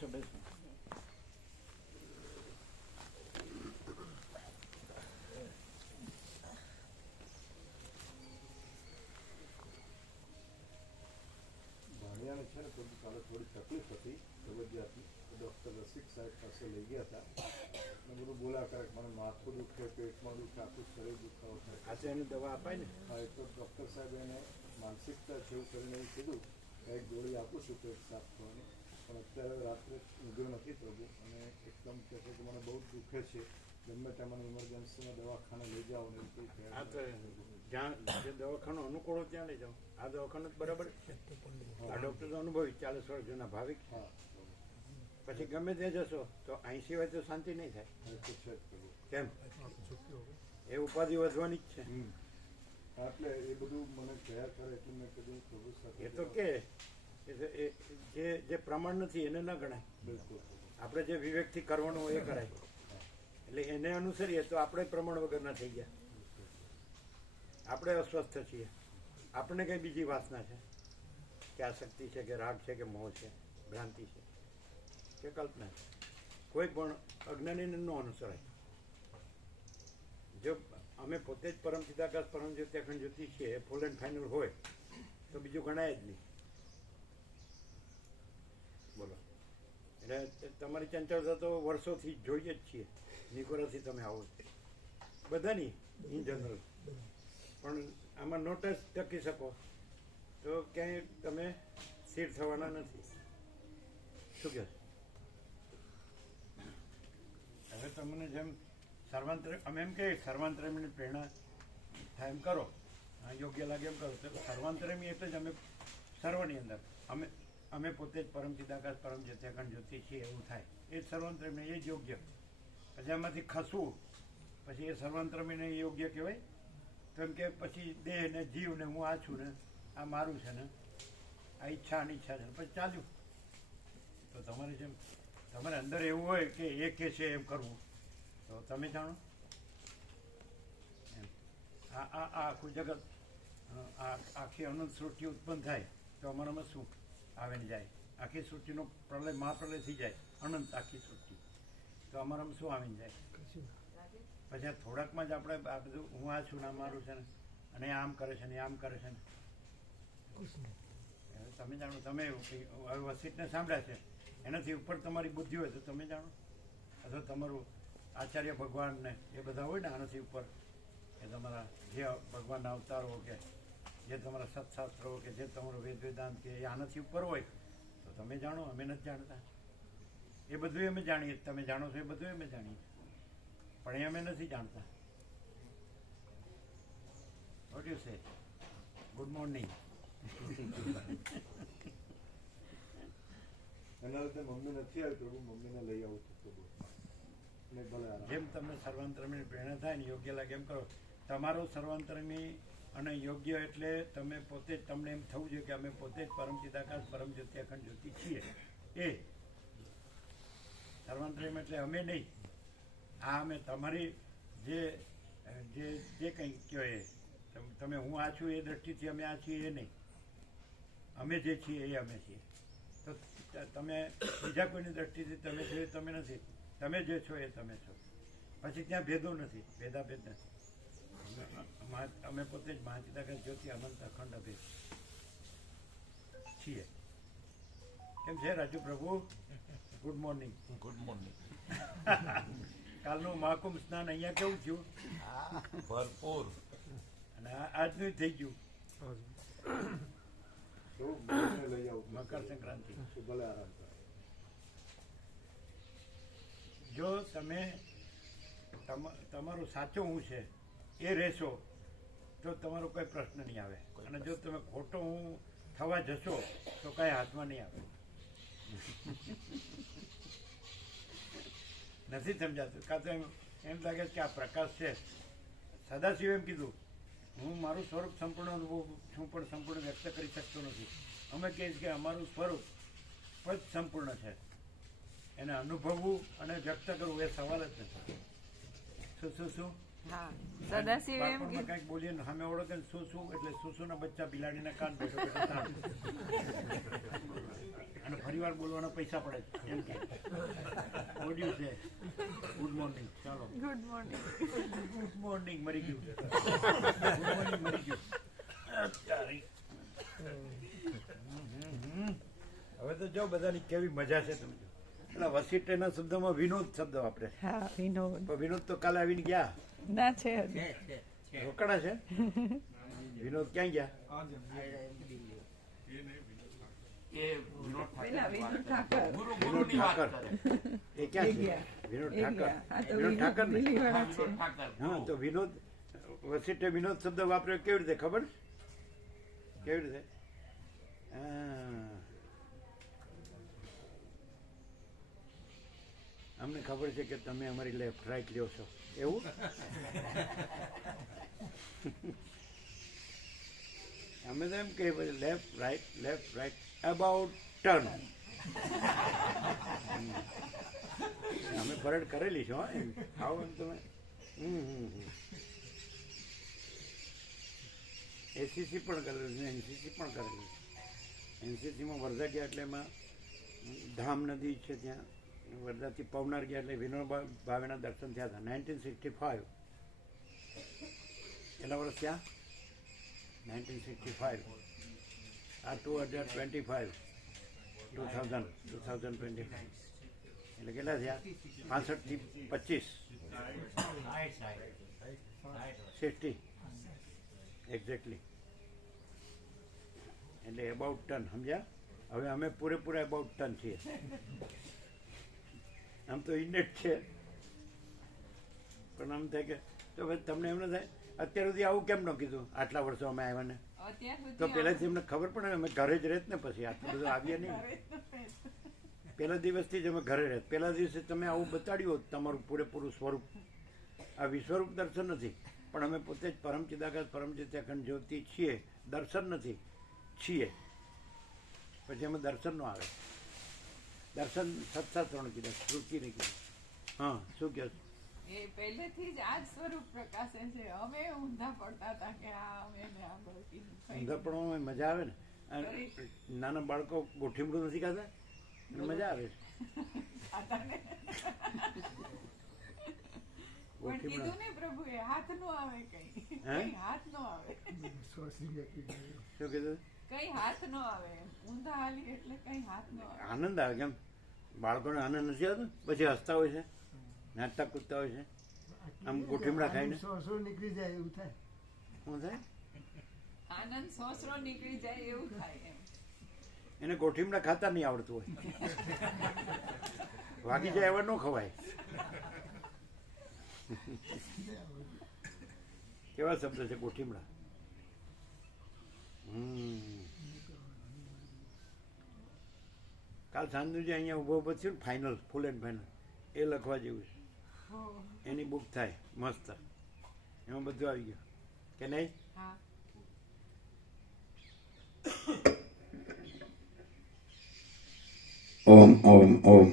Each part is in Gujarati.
બેસો બેસો. ભાણિયાને છે ને કાલે થોડી તકલીફ હતી જબરજસ્તી. ડૉક્ટર રસિક સાહેબ પાસે લઈ ગયા હતા અને બધું બોલા કરે મને માથું દુખે, પેટમાં દુખે, આખું શરીર દુખાવો થાય. આજે એની દવા અપાય ને. હા, એ તો ડૉક્ટર સાહેબ એને માનસિકતા છે એવું કરીને એવું કીધું એક ગોળી આપું છું પેટ સાફ થવાની, પણ અત્યારે રાત્રે ઊંઘ્યો નથી પ્રભુ અને એકદમ કહે છે કે મને બહુ દુખે છે, ગમે ત્યાં મને ઇમરજન્સીમાં દવાખાને લઈ જાઓ ને એવું કંઈ આ તો જ્યાં જે દવાખાનું અનુકૂળ હોય ત્યાં લઈ જાઓ. આ દવાખાનું જ બરાબર છે. આ ડૉક્ટર તો અનુભવી 40 વર્ષ જૂના ભાવિક. હા, પછી ગમે તે જશો તો અહીં સિવાય તો શાંતિ નહીં થાય. એ તો છે જ પ્રભુ. કેમ એ ઉપાધિ વધવાની જ છે. એટલે એ બધું મને કયા કરે એટલે મેં કીધું પ્રભુ સાથે એ તો કે જે પ્રમાણ નથી એને ન ગણાય. બિલકુલ. આપણે જે વિવેકથી કરવાનું હોય એ કરાય. એટલે એને અનુસરીએ તો આપણે પ્રમાણ વગરના થઈ ગયા. આપણે અસ્વસ્થ છીએ. આપણને કઈ બીજી વાસના છે કે આસક્તિ છે કે રાગ છે કે મોહ છે, ભ્રાંતિ છે કે કલ્પના છે. કોઈ પણ અજ્ઞાનીને ન અનુસરાય. જો અમે પોતે જ પરમ ચિદાકાશ પરમ જ્યોતિ અખંડ જ્યોતિ છીએ ફૂલ એન્ડ ફાઇનલ હોય તો બીજું ગણાય જ નહીં. બોલો. એટલે તમારી ચંચળતા તો વર્ષોથી જોઈએ જ છીએ. નિકોરાથી તમે આવો બધાની ઇન જનરલ, પણ આમાં નોટ જ ટકી શકો તો ક્યાંય તમે સ્થિર થવાના નથી. શું કહે? હવે તમને જેમ સર્વાંતર અમે એમ કહીએ સર્વાંતરમીની પ્રેરણા થાય એમ કરો, યોગ્ય લાગે એમ કરો. તો સર્વાંતરમી એટલે જ અમે સર્વની અંદર અમે પોતે જ પરમ ચિદાકાશ પરમ જ્યોતિ અખંડ જ્યોતિ છીએ એવું થાય. એ જ સર્વાંતરમી, એ જ યોગ્ય. પછી આમાંથી ખસવું પછી એ સર્વાંતરમીને યોગ્ય કહેવાય. તો એમ કે પછી દેહ ને જીવ ને હું આ છું ને આ મારું છે ને આ ઈચ્છા અનિચ્છા છે પછી ચાલ્યું. તો તમારે જેમ તમારે અંદર એવું હોય કે એ કે છે એમ કરવું તો તમે જાણો. એમ આ આખું જગત આખી અનંત સૃષ્ટિ ઉત્પન્ન થાય તો અમારામાં શું આવે ને જાય? આખી સૃષ્ટિનો પ્રલય મહાપ્રલય થઈ જાય અનંત આખી સૃષ્ટિ, તો અમારામાં શું આવીને જાય? પછી આ થોડાકમાં જ આપણે આ બધું હું આ છું ને આ મારું છે ને અને આમ કરે છે ને આમ કરે છે ને તમે જાણો. તમે હવે વસિષ્ઠને સાંભળ્યા છે, એનાથી ઉપર તમારી બુદ્ધિ હોય તો તમે જાણો. અથવા તમારું આચાર્ય ભગવાનને એ બધા હોય ને આનાથી ઉપર એ તમારા જે ભગવાનના અવતારો કે જે તમારા સત્શાસ્ત્રો કે જે તમારો વેદ વેદાંત કે એ આનાથી ઉપર હોય તો તમે જાણો. અમે નથી જાણતા. એ બધું અમે જાણીએ, તમે જાણો છો એ બધું અમે જાણીએ, પણ એ અમે નથી જાણતા. What you say? Good morning. એના લીધે મમ્મી નથી આવી પ્રભુ, મમ્મીને લઈ આવું છું પ્રભુ. ને ભલે જેમ તમને સર્વાંતરમીની પ્રેરણા થાય ને યોગ્ય લાગે એમ કરો. તમારો સર્વાંતરમી અને યોગ્ય એટલે તમે પોતે જ તમને એમ થવું જોઈએ કે અમે પોતે જ પરમ ચિદાકાશ પરમ જ્યોતિ અખંડ જ્યોતિ છીએ. એ સર્વાંતરમી એટલે અમે નહીં. આ અમે તમારી જે જે જે કંઈ કહો એ તમે હું આ છું એ દ્રષ્ટિથી અમે આ છીએ એ નહીં. અમે જે છીએ એ અમે છીએ. તો તમે બીજા કોઈની દ્રષ્ટિથી તમે છો એ તમે નથી. તમે જે છો એ તમે છો. પછી ત્યાં ભેદો નથી, ભેદાભેદ નથી. અમે પોતે જ મહાચિદાકાશ જ્યોતિ અનંત અખંડ અભેદ છીએ. કેમ છે રાજુ પ્રભુ? Good morning. Good morning. કાલનું મહાકુંભ સ્નાન અહીંયા કેવું થયું? ભરપૂર. અને આજનું થઈ ગયું લઈ આવું મકર સંક્રાંતિ. ભલે આરામ કરે. જો તમે તમારું સાચું હું છે એ રહેશો તો તમારો કોઈ પ્રશ્ન નહીં આવે. અને જો તમે ખોટો હું થવા જશો તો કાંઈ હાથમાં નહીં આવે. નથી સમજાતું. કાં તો એમ લાગે છે કે આ પ્રકાશ છે. સદાશિવ એમ કીધું હું મારું સ્વરૂપ સંપૂર્ણ અનુભવ છું પણ સંપૂર્ણ વ્યક્ત કરી શકતો નથી. અમે કહીએ કે અમારું સ્વરૂપ જ સંપૂર્ણ છે. એને અનુભવવું અને વ્યક્ત કરવું એ સવાલ જ નથી. શું હા સદાશિવ એમ બાળપણમાં કંઈક બોલીએ ને સામે ઓળખે ને સુસુ એટલે સુસુના બચ્ચા બિલાડીના કાન બેઠો બેઠો તાણ. અને ફરીવાર બોલવાના પૈસા પડે છે, એમ કે બોલ્યું છે ગુડ મોર્નિંગ. ચાલો ગુડ મોર્નિંગ. ગુડ મોર્નિંગ મરી ગયું. ગુડ મોર્નિંગ મરી ગયું. અત્યારે હવે તો જો બધાની કેવી મજા છે તમે જો. એટલે વસીટેના શબ્દમાં વિનોદ શબ્દ વાપરે. હા વિનોદ પણ વિનોદ તો કાલે આવીને ગયા. ના છે હજી. રોકાણા છે. વિનોદ ક્યાં ગયા? એ વિનોદ પેલા વિનોદ ઠાકર. ગુરુ વિનોદ ગુરુની વાત ઠાકર. કરે. એ ક્યાં છે? ગયા. વિનોદ એ ઠાકર. ગયા. હા તો વિનોદ ઠાકર ને? દિલ્હીવાળા છે. વિનોદ ઠાકર. હા તો વિનોદ વસીટે વિનોદ શબ્દ વાપર્યો કેવી રીતે ખબર? કેવી રીતે? અમને ખબર છે કે તમે અમારી લેફ્ટ રાઈટ લ્યો છો એવું. અમે તો એમ કહીએ લેફ્ટ રાઈટ અબાઉટ ટર્ન. અમે પરેડ કરેલી છે. એમ આવો એમ તમે. એસીસી પણ કરેલું છે, એનસીસી પણ કરેલું છે. એનસીસીમાં વર્ધા ગયા એટલે એમાં ધામ નદી છે ત્યાં વર્ધાથી પવનાર ગયા એટલે વિનોબા ભાવેના દર્શન થયા હતા 1965. કેટલા વર્ષ થયા? 1965. આ 2025 એટલે કેટલા થયા? 65 થી 25 60 એક્ઝેક્ટલી. એટલે એબાઉટ ટન સમજ્યા. હવે અમે પૂરેપૂરા એબાઉટ ટન છીએ. આમ તો ઇન્ડેટ છે પણ આમ થાય કે તો ભાઈ તમને એમ ન થાય અત્યાર સુધી આવું કેમ ન કીધું? આટલા વર્ષો અમે આવ્યા ને અત્યાર સુધી તો પહેલાથી અમને ખબર પડે ને અમે ઘરે જ રહેત ને પછી આટલું બધું આવીએ નહીં. પહેલા દિવસથી જ અમે ઘરે રહેત. પહેલા દિવસે તમે આવું બતાડ્યું હોત તમારું પૂરેપૂરું સ્વરૂપ. આ વિશ્વરૂપ દર્શન નથી પણ અમે પોતે જ પરમચિદાકાશ પરમચિત્યાખંડ જ્યોતિ છીએ. દર્શન નથી, છીએ. પછી અમે દર્શન નો આવે. દર્શન સત્શાસ્ત્રોને કીધા, શ્રુતિને કીધું. હા શું કહે? એ પહેલેથી જ આ જ સ્વરૂપ પ્રકાશે છે. અમે ઊંધા પડતા હતા કે આ અમે ને આ બધું કીધું. ઊંધાપણમાં મજા આવે ને. નાના બાળકો ગોઠીમડું નથી ખાતા એને મજા આવે છે. પણ કીધું ને પ્રભુએ હાથ નો આવે કઈ. કઈ હાથ નો આવે. શું કીધું? કઈ હાથ નો આવે. ઊંધા હાલી એટલે કઈ હાથ નો આવે. આનંદ આવે. કેમ બાળકોને આનંદ નથી આવતો? પછી હસતા હોય છે, નાચતા કૂદતા હોય છે, આમ ગોઠીમડા ખાઈને. નીકળી જાય એવું થાય. શું થાય? આનંદ સોસરો નીકળી જાય એવું થાય એમ. એને ગોઠીમડા ખાતા નહીં આવડતું હોય. વાગી જાય એવા ન ખવાય. કેવા શબ્દ છે ગોઠીમડા. કાલ સાંજનું જે અહીંયા ઉભો ઉભો થયું ને ફાઇનલ, ફૂલ એન્ડ ફાઇનલ, એ લખવા જેવું છે. એની બુક થાય મસ્ત. એમાં બધું આવી ગયું કે નહીં? હા ઓમ ઓમ ઓમ.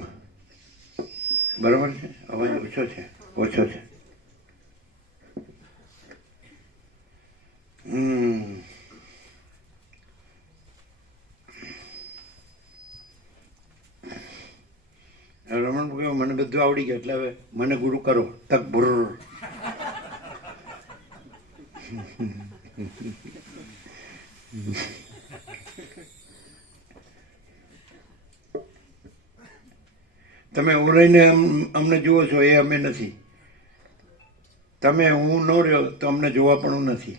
બરાબર છે? અવાજ ઓછો છે, ઓછો છે. રમણ કહ્યું મને બધું આવડી ગયું એટલે હવે મને ગુરુ કરો. તક ભુર. તમે ઉરઈને અમને જુઓ છો એ અમે નથી. તમે હું ન રહ્યો તો અમને જોવા પણ નથી.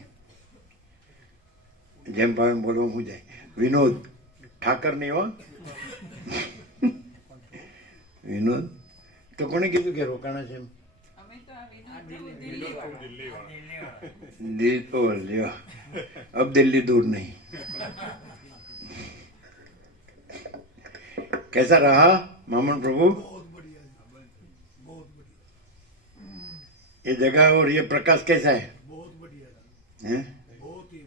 જેમ ભાવે બોલવું હું જાય. વિનોદ ઠાકર નહીં હો. વિનોદ તો કોને કીધું કે રોકાણા છે એમ? અમે તો આ વિનોદ દિલ્હી લ્યો અબ દિલ્હી દૂર નહીં. कैसा रहा मामन प्रभु? ये जगह और ये प्रकाश कैसा है? बहुत बढ़िया हैं? बहुत ही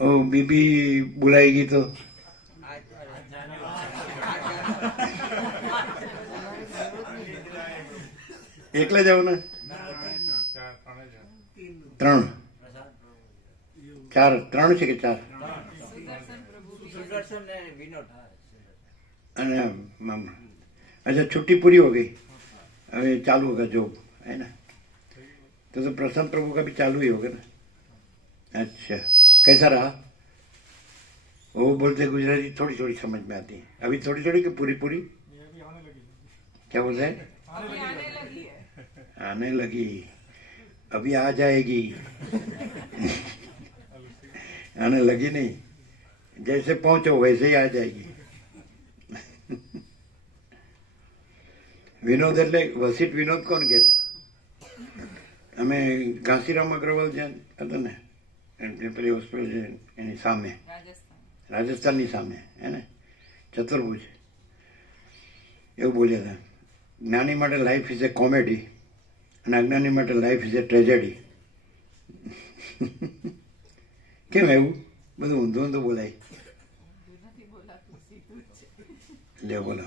ओ बीबी बुलाएगी तो એકલા જાવ ને? 3 4 3 છે કે 4 સુદર્શન પ્રભુ સુદર્શન ને વિનોદ અને अच्छा छुट्टी पूरी हो गई अभी चालू होगा जॉब है ना तो प्रशांत प्रभु का भी चालू ही होगा ना अच्छा कैसा रहा वो बोलते गुजराती थोड़ी थोड़ी समझ में आती है अभी थोड़ी थोड़ी कि पूरी पूरी क्या बोलते हैं अभी आने लगी है आने लगी अभी आ जाएगी आने लगी नहीं जैसे पहुंचो वैसे ही आ जाएगी વિનોદ એટલે વસીટ વિનોદ કોણ કે અમે ઘાંસીરામ અગ્રવાલ જ્યાં હતા ને જે પેલી હોસ્પિટલ છે એની સામે રાજસ્થાન રાજસ્થાનની સામે હે ને ચતુર્ભુજ એવું બોલ્યા હતા જ્ઞાની માટે લાઈફ ઇઝ એ કોમેડી અને અજ્ઞાની માટે લાઈફ ઇઝ એ ટ્રેજેડી કેમ એવું બધું ઊંધું ઊંધું બોલાય નથી બોલાતું સીધું જ છે લે બોલો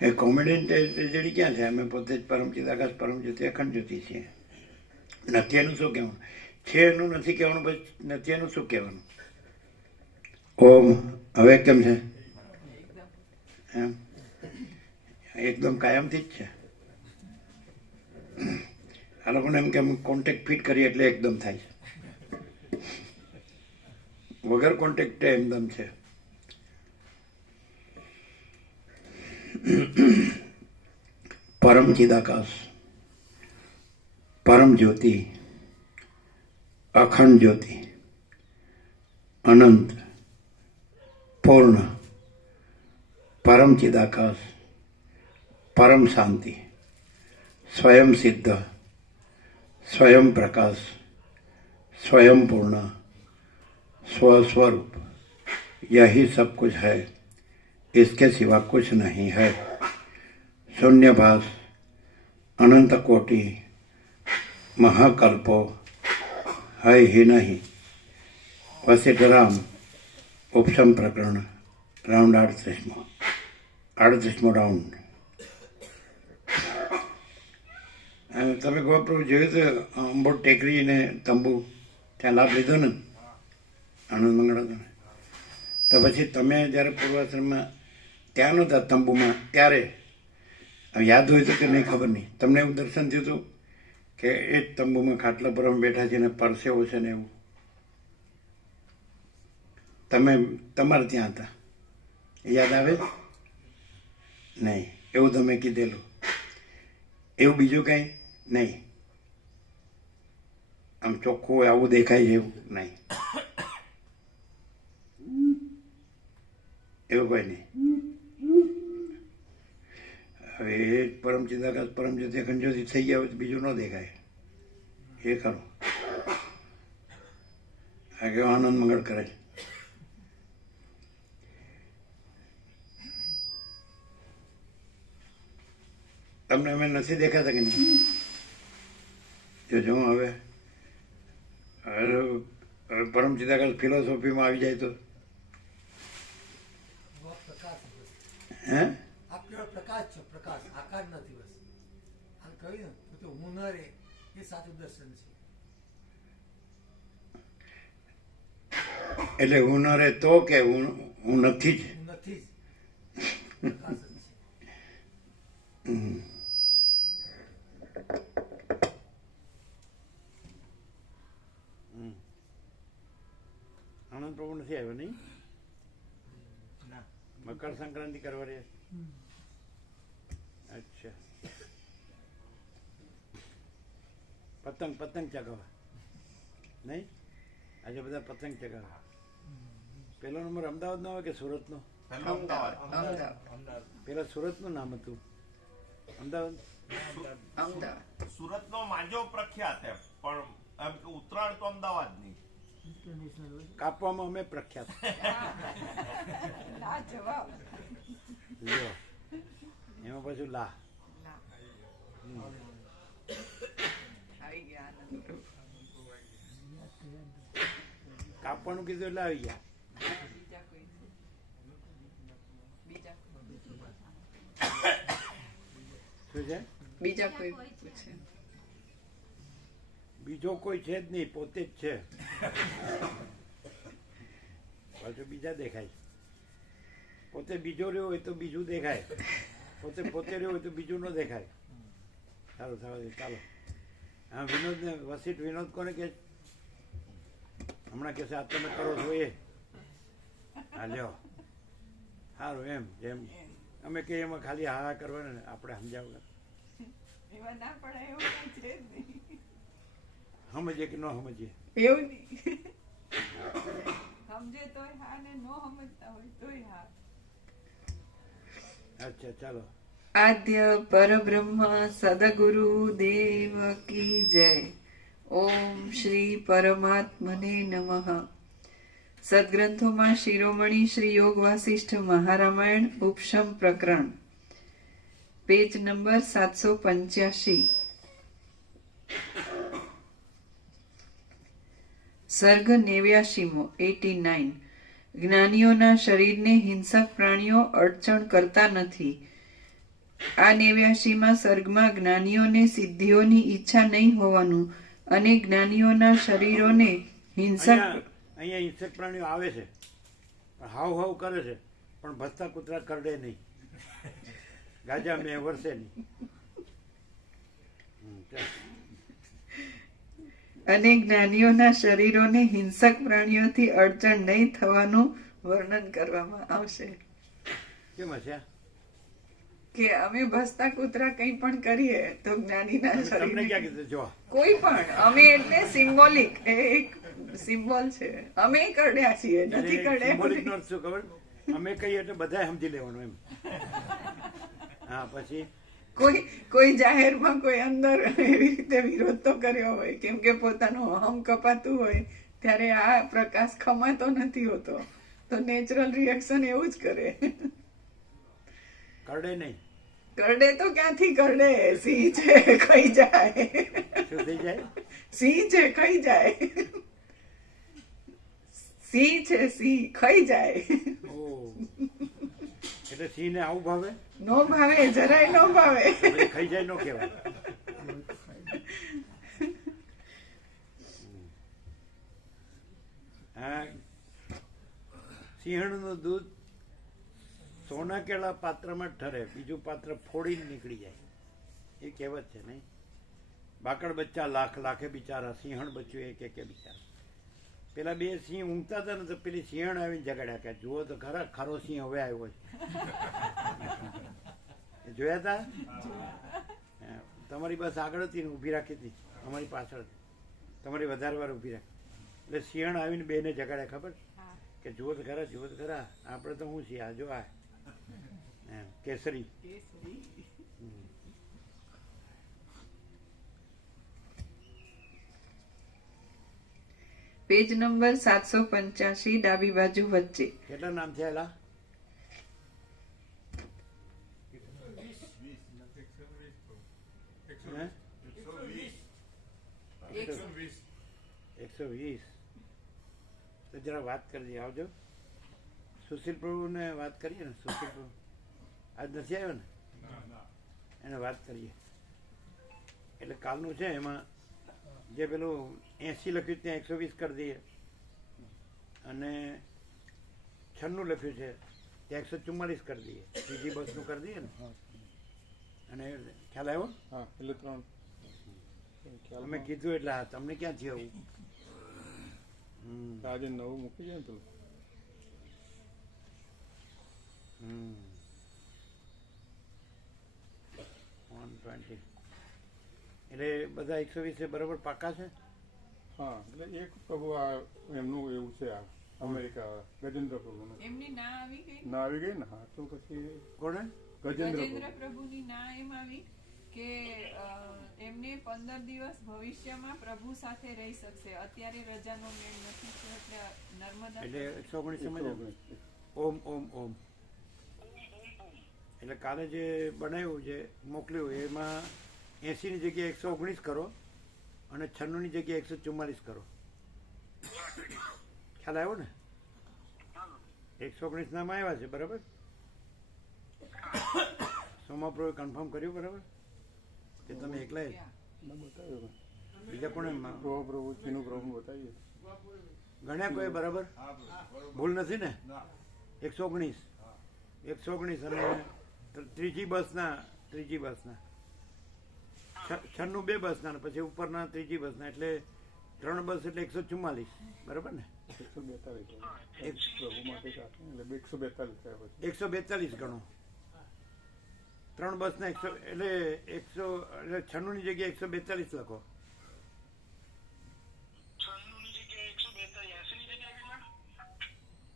એ કોમેડિયન ટ્રેજેડી ક્યાં છે અમે પોતે જ પરમચિત આકાશ પરમજ્યોતિ અખંડ જ્યોતિ છીએ નથી એનું શું કહેવાનું છે એનું નથી કહેવાનું પછી નથી એનું શું કહેવાનું ઓમ હવે કેમ છે એમ એકદમ કાયમથી જ છે આ લોકોને એમ કે અમે કોન્ટેક્ટ ફિટ કરીએ એટલે એકદમ થાય છે વગર કોન્ટેક્ટે એકદમ છે परम चिदाकाश परम ज्योति अखंड ज्योति अनंत पूर्ण परम चिदाकाश परम शांति स्वयं सिद्ध स्वयं प्रकाश स्वयं पूर्ण स्वस्वरूप यही सब कुछ है इसके सिवा कुछ नहीं है शून्यभास अनंत कोटि महाकल्पो है ही नहीं वशिष्ठ राम उपशम प्रकरण राउंड 38મો રાઉન્ડ તમે ગોપ્રભુ જોયું તો અંબોડ ટેકરી ને તંબુ ત્યાં લાભ લીધો ને આનંદ મંગળ હતો ને તો પછી તમે જ્યારે પૂર્વાશ્રમમાં ત્યાં નહોતા તંબુમાં ત્યારે યાદ હોય તો કે નહીં ખબર નહીં તમને એવું દર્શન થયું હતું કે એ જ તંબુમાં ખાટલા પર અમે બેઠા છે ને પરસેવો છે ને એવું તમે તમારે ત્યાં હતા યાદ આવે નહીં એવું તમે કીધેલું એવું બીજું કંઈ નહીં આમ ચોખ્ખું હોય આવું દેખાય છે એવું નહીં એવું કોઈ નહીં હવે એ પરમ ચિદાકાશ પરમ જ્યોતિ અખંડ જ્યોતિ થઈ ગયા હોય તો બીજું ન દેખાય એ ખરું આ કેવો આનંદ મંગળ કરે છે તમને અમે નથી દેખાતા કે નહીં જો હવે પરમ ચિદાકાશ ફિલોસોફીમાં આવી જાય તો હે આપનો પ્રકાશ છે પ્રકાશ આકાર નથી બસ આ કહ્યું ને તો હું ન રે એ સાચું દર્શન છે એટલે હું ન રહે તો કે હું નથી જ હું નથી જ પ્રકાશ જ છે આનંદ પ્રભુ નથી આવ્યો નહીં મકર સંક્રાંતિ કરવા રહ્યા અચ્છા પતંગ પતંગ ચગાવવા નહીં આજે બધા પતંગ ચગાવવા પેલો નંબર અમદાવાદ નો હોય કે સુરત નો પેલા સુરત નું નામ હતું અમદાવાદ સુરત નો માંજો પ્રખ્યાત છે પણ એમ કે ઉત્તરાયણ તો અમદાવાદ ની કાપવામાં અમે પ્રખ્યાત લાજવાબ લ્યો એમાં પાછું લા આવી ગયા આનંદ પ્રભુ. કાપવાનું કીધું એટલે આવી ગયા બીજા કોઈ છે? બીજા શું છે બીજા કોઈ પૂછે બીજો કોઈ છે જ નહીં, પોતે જ છે. પાછું બીજા દેખાય. પોતે બીજો રહ્યો હોય તો બીજું દેખાય, પોતે પોતે રહ્યો હોય તો બીજું ન દેખાય. સારું સારું, ચાલો. હા, વિનોદને વસીઠ વિનોદ કોને કે હમણાં કહેશે આ તમે કરો છો એ? હા લ્યો, સારું. એમ જેમ અમે કહીએ એમાં ખાલી હા કરવાના ને આપણે સમજાવવા. એવા ના પડે એવું કઈ છે જ નહીં. સમજીએ કે ન સમજીએ એવું નહીં. સમજે તોય હા ને ન સમજતા હોય તોય હા. અચ્છા, ચાલો. આદ્ય પરબ્રહ્મ સદગુરુ દેવ કી જય. ઓમ શ્રી પરમાત્મને નમઃ. સદગ્રંથોમાં શિરોમણી શ્રી યોગ વાસિષ્ઠ મહારામાયણ ઉપશમ પ્રકરણ, પેજ નંબર 785. સર્ગ 89મો 89. જ્ઞાનીઓના શરીરને હિંસક પ્રાણીઓ અડચણ કરતા નથી. આ 89માં સર્ગમાં જ્ઞાનીઓને સિદ્ધિઓની ઈચ્છા નહીં હોવાનું અને જ્ઞાનીઓના શરીરોને હિંસક અહીંયા હિંસક પ્રાણીઓ આવે છે, પણ હાવ હાવ કરે છે, પણ ભસતા કૂતરા કરડે નહીં, ગાજા મેં વરસે નહીં. અને જ્ઞાનીઓના શરીરોને હિંસક પ્રાણીઓથી અડચણ નહીં થવાનું વર્ણન કરવામાં આવશે. કેમ હશે? કે અમે ભસતા કૂતરા કંઈ પણ કરીએ તો જ્ઞાનીના તમને ક્યાં શરીર કીધું? જો કોઈ પણ અમે એટલે સિમ્બોલિક, એક સિમ્બોલ છે. અમે કરડ્યા છીએ, નથી સિમ્બોલિક નો કરડ્યા. અર્થ શું ખબર? અમે કહીએ એટલે બધા સમજી લેવાનું એમ. હા, પછી કોઈ જાહેરમાં કોઈ અંદર એવી રીતે વિરોધ તો કર્યો હોય, કેમ કે પોતાનું અહમ કપાતું હોય ત્યારે આ પ્રકાશ ખમાતો નથી હોતો, તો નેચરલ રિએક્શન એવું જ કરે. કરડે નહીં. કરડે તો ક્યાંથી કરડે? સિંહ છે ખાઈ જાય. શું થઈ જાય? સિંહ છે ખાઈ જાય. સિંહ છે, સિંહ ખાઈ જાય. ઓહ, એટલે સિંહ ને આવું ભાવે? નો ભાવે, જરાય નો ભાવે. એટલે ખાઈ જાય નો કહેવાય. હા, સિંહણનું દૂધ સોના કેળા પાત્રમાં ઠરે, બીજું પાત્ર ફોડીને નીકળી જાય, એ કહેવત છે નહીં? બાકડ બચ્ચા લાખ લાખે બિચારા, સિંહણ બચ્યું એક એકે બિચારા. પેલા બે સિંહ ઊંઘતા હતા ને તો પેલી સિંહણ આવીને ઝઘડ્યા કે જુઓ તો ખરા, ખરો સિંહ હવે આવ્યો છે. જોયા હતા? તમારી બસ આગળ હતી ને ઊભી રાખી હતી, અમારી પાછળ તમારી વધારે વાર ઊભી રાખી. એટલે સિંહણ આવીને બેને ઝઘડ્યા, ખબર કે જુઓ તો ખરા, જુઓ તો ખરા, આપણે તો શું છીએ, આ જો આ એમ કેસરી. પેજ નંબર 785, ડાબી બાજુ વચ્ચે. કેટલા નામ થયેલા? હે? 120. તો જરા વાત કરી આવજો. સુશીલ પ્રભુને વાત કરીએ ને. સુશીલ પ્રભુ આજ નથી આવ્યો ને, એને વાત કરીએ. એટલે કાલનું છે એમાં જે પેલું 80 લખ્યું ત્યાં 120 કરી દઈએ, અને 96 લખ્યું છે ત્યાં 144 કરી દઈએ, ત્રીજી બસનું કરી દઈએ ને. અને ખ્યાલ આવ્યો? હા, એટલે 3 અમે કીધું એટલે હા, તમને ક્યાંથી આવું? આજે નવું મૂકી જાય ને પેલું. 120 એટલે બધા 120 બરોબર પાકા છે. હા, એટલે એક પ્રભુ આ એમનું એવું છે, આ અમેરિકા ગજેન્દ્ર પ્રભુનું એમની ના આવી ગઈ, ના આવી ગઈ ને. હા, તો પછી કોને? ગજેન્દ્ર ગજેન્દ્ર પ્રભુ. પ્રભુની ના એમ આવી કે એમને 15 દિવસ ભવિષ્યમાં પ્રભુ સાથે રહી શકશે. અત્યારે રજાનો મેળ નથી તો એટલે નર્મદા એટલે 119 સમજો. ઓમ ઓમ ઓમ. એટલે કાલે જે બનાવ્યું જે મોકલ્યું એમાં 80 ની જગ્યાએ 119 કરો અને 96 ની જગ્યાએ 144 કરો. ખ્યાલ આવ્યો ને? 119 નામ આવ્યા છે, બરાબર? સોમાપ્રોએ કન્ફર્મ કર્યું, બરાબર? કે તમે એકલા જ? બતાવ્યું. બીજા કોને પ્રભુ ચીનું પ્રભુ બતાવીએ. ગણ્યા કોઈ બરાબર? ભૂલ નથી ને? 119 અને ત્રીજી બસના 96 બે બસના અને પછી ઉપરના ત્રીજી બસના એટલે 3 બસ એટલે 144 બરાબર ને? 142 પ્રભુ માટે સાથે એટલે 142 થયા પછી 142 ગણો. 3 બસના 100 એટલે 96 ની જગ્યાએ 142 લખો.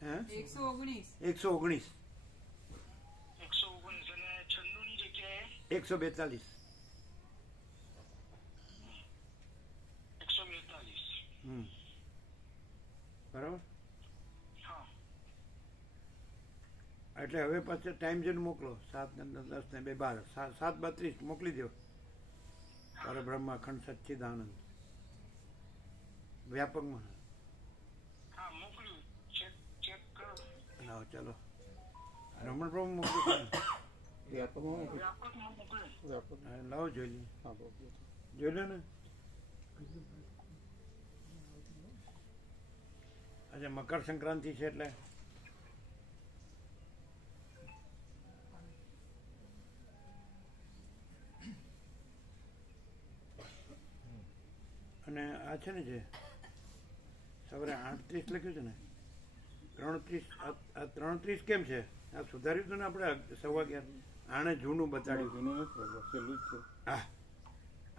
હે 119 142 બરાબર. એટલે હવે પાછો ટાઈમ જોઈને મોકલો. 7 ને 10 ને 2 12 7:32 મોકલી દો. પરબ્રહ્મ અખંડ સચ્ચિદાનંદ વ્યાપકમાં. લાવો ચાલો રમણ પ્રભુ મોકલું. લાવો જોઈ લઈએ. જોઈ લો ને. આજે મકર સંક્રાંતિ છે એટલે અને આ છે ને જે સવારે 8:30 લખ્યું છે ને 3:30 આ 3:30 કેમ છે? આ સુધાર્યું હતું ને આપણે 11:15. આને જૂનું બતાડ્યું. હા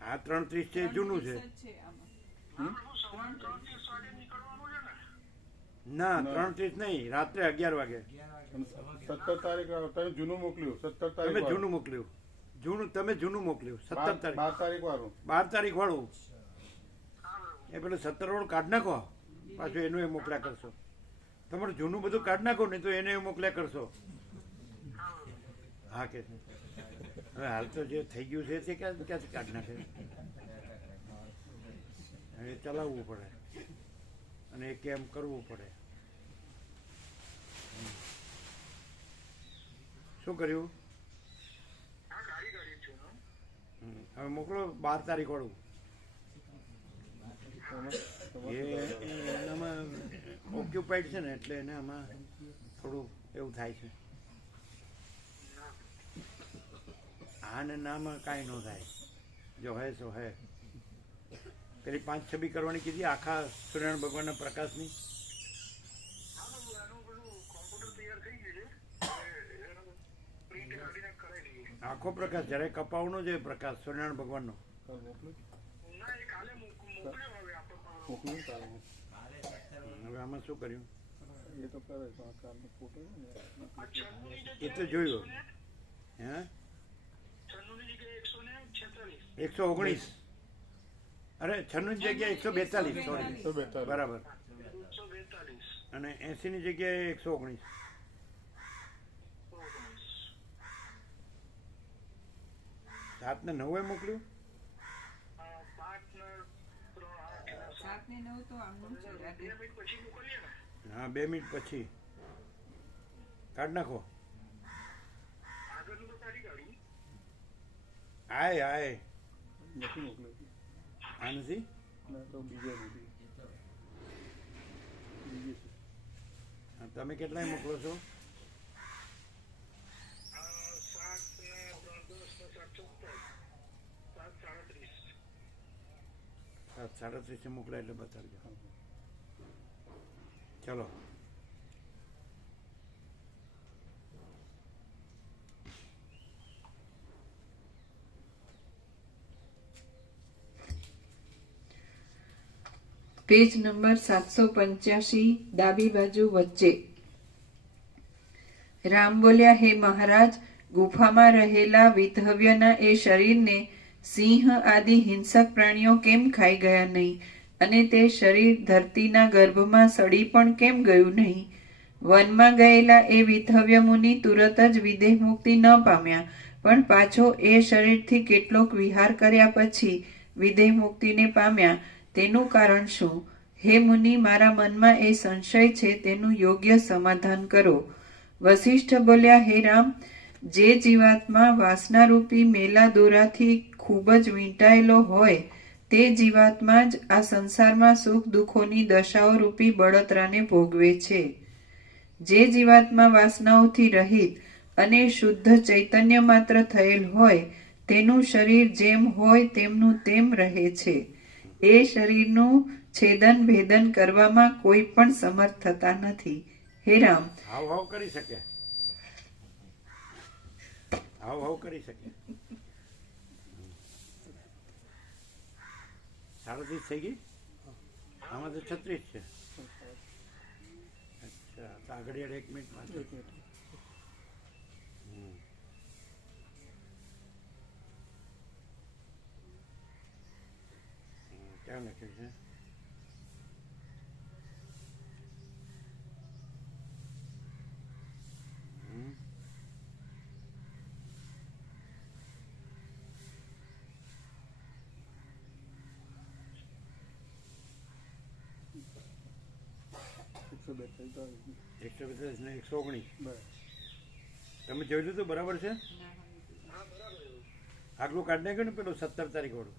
આ 3:30 છે જૂનું છે. ના 3:30 નહીં, રાત્રે 11 વાગે. 17 તારીખ તમે જૂનું મોકલ્યું. 17 તારીખ તમે જૂનું મોકલ્યું. તમે જૂનું મોકલ્યું 17 તારીખ. 12 તારીખ વાળું. 12 તારીખ વાળું એ પેલું 17 વાળું કાઢ નાખો. પાછું એનું એ મોકલ્યા કરશો. તમારું જૂનું બધું કાઢ નાખો નહીં તો એને મોકલ્યા કરશો. હા કે હવે હાલ તો જે થઈ ગયું છે તે ક્યાંથી કાઢ નાખે? એ ચલાવવું પડે અને એ કેમ કરવું પડે. શું કર્યું? હવે મોકલો 12 તારીખ વાળું. એનામાં ઓક્યુપાઈડ છે ને એટલે એને આમાં થોડું એવું થાય છે. આને નામાં કાંઈ ન થાય. જો હે સો હે. પેલી 5 છબી કરવાની કીધી આખા સૂર્યનારાયણ ભગવાનના પ્રકાશની. આખો પ્રકાશ જ્યારે કપાવનો છે પ્રકાશ સૂર્યનારાયણ ભગવાનનો. હવે આમાં શું કર્યું? એ તો જોયું. હે 119 અરે 96 ની જગ્યાએ 142 સોરી બરાબર. અને 80 ની જગ્યાએ 119. સાત ને 9 મોકલ્યું. 7 ને 9 તો આમનું છે. હા 2 મિનિટ પછી કાઢ નાખો. આય નથી મોકલ્યું. આ નથી. તમે કેટલાય મોકલો છો? 7:37 મોકલાય એટલે બતાડજો. ચલો પેજ નંબર 785 ડાબી બાજુ વચ્ચે. રામ બોલ્યા, હે મહારાજ, ગુફામાં રહેલા વિધવ્યના એ શરીરને સિંહ આદિ હિંસક પ્રાણીઓ કેમ ખાઈ ગયા નહીં? અને તે શરીર ધરતીના ગર્ભમાં સડી પણ કેમ ગયું નહીં? વનમાં ગયેલા એ વિધવ્ય મુનિ તુરત જ વિદેહ મુક્તિ ન પામ્યા, પણ પાછો એ શરીરથી કેટલોક વિહાર કર્યા પછી વિદેહ મુક્તિને પામ્યા. તેનું કારણ શું? હે મુનિ, મારા મનમાં એ સંશય છે, તેનું યોગ્ય સમાધાન કરો. વશિષ્ઠ બોલ્યા, હે રામ, જે જીવાત્મા વાસનારૂપી મેલા દોરાથી ખૂબ જ વીંટાયેલો હોય તે જીવાત્મા જ આ સંસારમાં સુખ દુઃખોની દશાઓ રૂપી બળતરાને ભોગવે છે. જે જીવાત્મા વાસનાઓથી રહિત અને શુદ્ધ ચૈતન્ય માત્ર થયેલ હોય તેનું શરીર જેમ હોય તેમનું તેમ રહે છે. એ શરીરનું છેદન ભેદન કરવામાં કોઈ પણ સમર્થ થતા નથી. હે રામ, હાવ હાવ કરી શકે, હાવ હાવ કરી શકે. 37 થઈ ગઈ, આમાં તો 36 છે. અચ્છા, તો આગળ 1 મિનિટમાં ક્યાં લખ્યું છે? એકસો 142 ને 119. તમે જોઈ લીધું બરાબર છે? આગલું કાઢી નાખ્યું ને પેલું 17 તારીખ વાળું.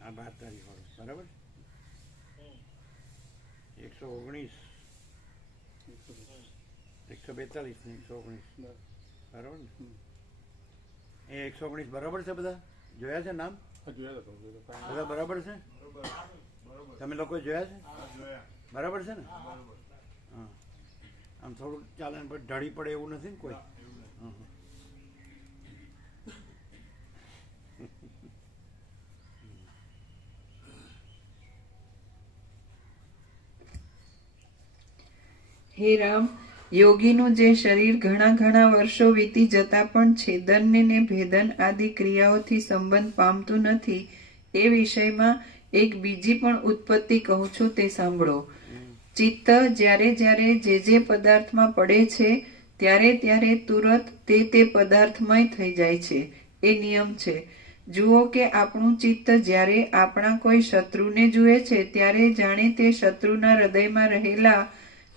હા, 12 તારીખ વાળું બરાબર. 119, 142 ને 119 બરાબર ને? એ 119 બરાબર છે? બધા જોયા છે નામ? બધા બરાબર છે? તમે લોકો જોયા છે? બરાબર છે ને? હા, આમ થોડુંક ચાલે ને ઢળી પડે એવું નથી ને કોઈ? હે રામ, યોગીનું જે શરીર ઘણા ઘણા વર્ષો વીતી જતા પણ છેદન ને ભેદન આદિ ક્રિયાઓથી સંબંધ પામતું નથી, એ વિષયમાં એક બીજી પણ ઉત્પત્તિ કહું છું, તે સાંભળો. ચિત્ત જ્યારે જ્યારે જે પદાર્થમાં પડે છે ત્યારે ત્યારે તુરત તે પદાર્થમય થઈ જાય છે. એ નિયમ છે. જુઓ કે આપણું ચિત્ત જ્યારે આપણા કોઈ શત્રુને જુએ છે ત્યારે જાણે તે શત્રુના હૃદયમાં રહેલા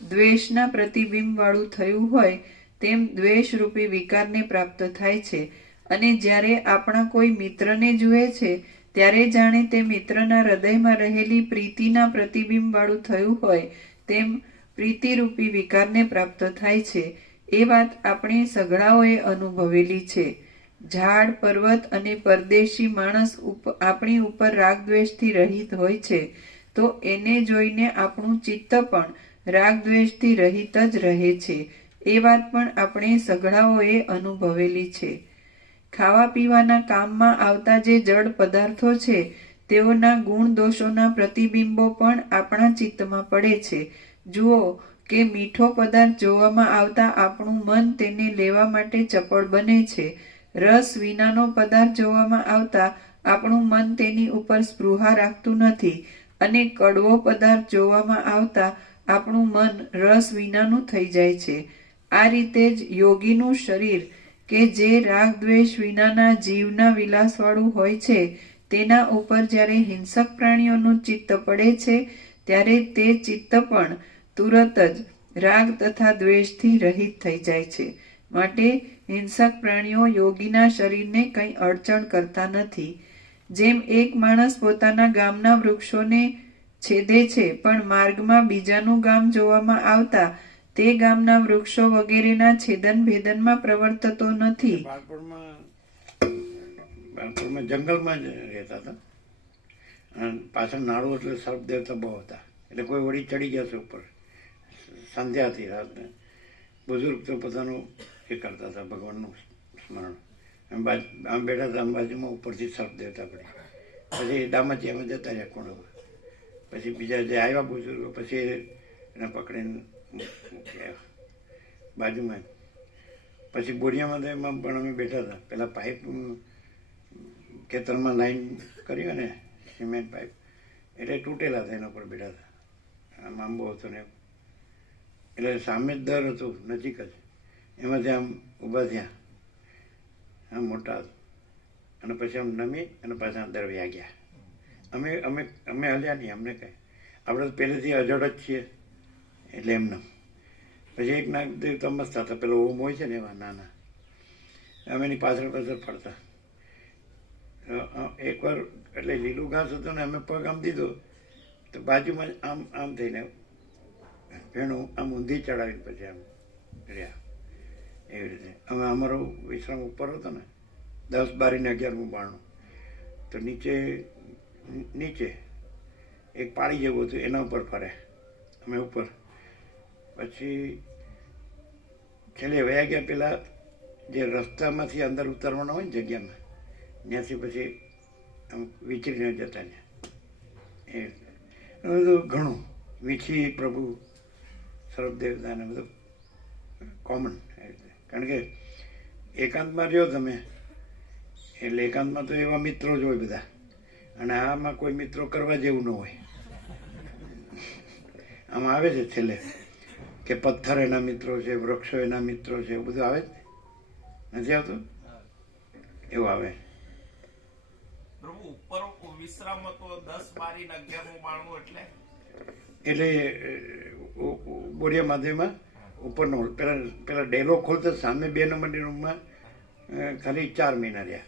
દ્વેષના પ્રતિબિંબ વાળું થયું હોય તેમ દ્વેષ રૂપી વિકારને પ્રાપ્ત થાય છે. અને જ્યારે આપણા કોઈ મિત્રને જુએ છે ત્યારે જાણે તે મિત્રના હૃદયમાં રહેલી પ્રીતિના પ્રતિબિંબ વાળું થયું હોય તેમ પ્રીતિરૂપી વિકારને પ્રાપ્ત થાય છે. એ વાત આપણે સઘળાઓએ અનુભવેલી છે. ઝાડ, પર્વત અને પરદેશી માણસ આપણી ઉપર રાગ દ્વેષથી રહિત હોય છે તો એને જોઈને આપણું ચિત્ત પણ રાગ દ્વેષથી રહિત જ રહે છે. એ વાત પણ આપણે સઘળાઓએ અનુભવેલી છે. ખાવા પીવાના કામમાં આવતા જે જડ પદાર્થો છે તેઓના ગુણ દોષોના પ્રતિબિંબો પણ આપણા ચિત્તમાં પડે છે. જુઓ કે મીઠો પદાર્થ જોવામાં આવતા આપણું મન તેને લેવા માટે ચપળ બને છે. રસ વિનાનો પદાર્થ જોવામાં આવતા આપણું મન તેની ઉપર સ્પૃહા રાખતું નથી અને કડવો પદાર્થ જોવામાં આવતા આપણું મન રસ વિનાનું થઈ જાય છે. આ રીતે જ યોગીનું શરીર કે જે રાગ દ્વેષ વિનાના જીવના વિલાસવાળું હોય છે તેના ઉપર જ્યારે હિંસક પ્રાણીઓનું ચિત્ત પડે છે ત્યારે તે ચિત્ત પણ તુરત જ રાગ તથા દ્વેષથી રહિત થઈ જાય છે. માટે હિંસક પ્રાણીઓ યોગીના શરીરને કંઈ અડચણ કરતા નથી. જેમ એક માણસ પોતાના ગામના વૃક્ષોને છેદે છે પણ માર્ગમાં બીજાનું ગામ જોવામાં આવતા તે ગામના વૃક્ષો વગેરેના છેદન ભેદનમાં પ્રવર્તતો નથી. બાળપણમાં જંગલમાં જ રહેતા હતા અને પાછળ નાળું એટલે સર્પ દેવતા બહુ હતા. એટલે કોઈ વળી ચડી ગયા છે ઉપર. સંધ્યા હતી રાતને. બુઝુર્ગ તો પોતાનું એ કરતા હતા ભગવાનનું સ્મરણ. આમ બેઠા હતા આમ બાજુમાં ઉપરથી સર્પ દેવતા પડી. પછી દામચિયામાં જતા રહ્યા કુંડમાં. પછી બીજા જે આવ્યા બુઝુર્ગો પછી એને પકડીને મૂકી આવ્યા બાજુમાં. પછી બોરિયામાં તો એમાં પણ અમે બેઠા હતા. પેલા પાઇપ ખેતરમાં લાઈન કર્યું ને સિમેન્ટ પાઇપ એટલે તૂટેલા હતા એના ઉપર બેઠા હતા. આમ આંબો હતો ને એટલે સામે જ દર હતું નજીક જ. એમાંથી આમ ઊભા થયા આમ મોટા અને પછી આમ નમી અને પાછા અંદર વ્યા ગયા. અમે અમે અમે હલ્યા નહીં. અમને કંઈ આપણે તો પહેલેથી અજડ જ છીએ એટલે એમને. પછી એક નાગ દેવતા મસ્ત હતા. પેલો ઓમ હોય છે ને એવા નાના. અમે એની પાછળ પાછળ ફરતા. એકવાર એટલે લીલું ઘાસ હતું ને અમે પગ આમ દીધો તો બાજુમાં જ આમ આમ થઈને ભેણું આમ ઊંધી ચડાવીને પછી આમ રહ્યા એવી રીતે. અમે અમારો વિશ્રામ ઉપર હતો ને 10, 12 ને 11મું બારણું, તો નીચે એક પાળી જેવું હતું, એના ઉપર ફરે અમે ઉપર. પછી છેલ્લે વયા ગયા પેલા જે રસ્તામાંથી અંદર ઉતરવાના હોય ને જગ્યામાં, ત્યાંથી પછી આમ વિચરીને જતા ને એ બધું ઘણું વીછી પ્રભુ સરબ દેવતાને બધું કોમન. કારણ કે એકાંતમાં રહ્યો તમે એટલે એકાંતમાં તો એવા મિત્રો જ હોય બધા, અને આમાં કોઈ મિત્રો કરવા જેવું ન હોય. આમાં આવે છે છેલ્લે કે પથ્થર એના મિત્રો છે, વૃક્ષો એના મિત્રો છે, એવું બધું આવે જ નથી આવતું, એવું આવે. પ્રભુ ઉપર વિશ્રામ હતો 10, 12 ને 11મું બારણું એટલે બોરિયા મહાદેવમાં ઉપરનો હોલ, પેલા ડેલો ખોલતો સામે 2 નંબરની રૂમમાં ખાલી 4 મહિના રહ્યા,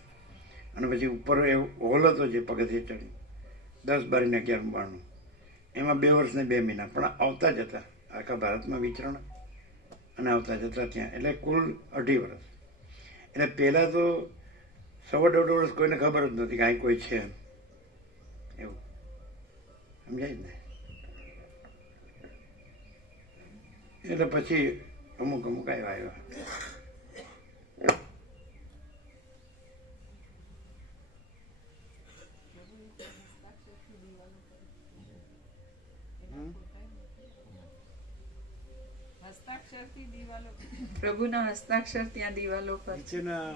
અને પછી ઉપર હોલ હતો જે પગથિયે ચડી 10, 12 ને 11મું બારણું, એમાં 2 વર્ષ ને 2 મહિના. પણ આવતા જતા આખા ભારતમાં વિચરણ અને આવતા જતા ત્યાં, એટલે કુલ 2.5 વર્ષ. એટલે પહેલાં તો 1.5 વર્ષ કોઈને ખબર જ નહોતી કે અહીં કોઈ છે એવું, સમજાય ને. એટલે પછી અમુક આવ્યા. પ્રભુના હસ્તાક્ષર ત્યાં દિવાલો પર. નીચેના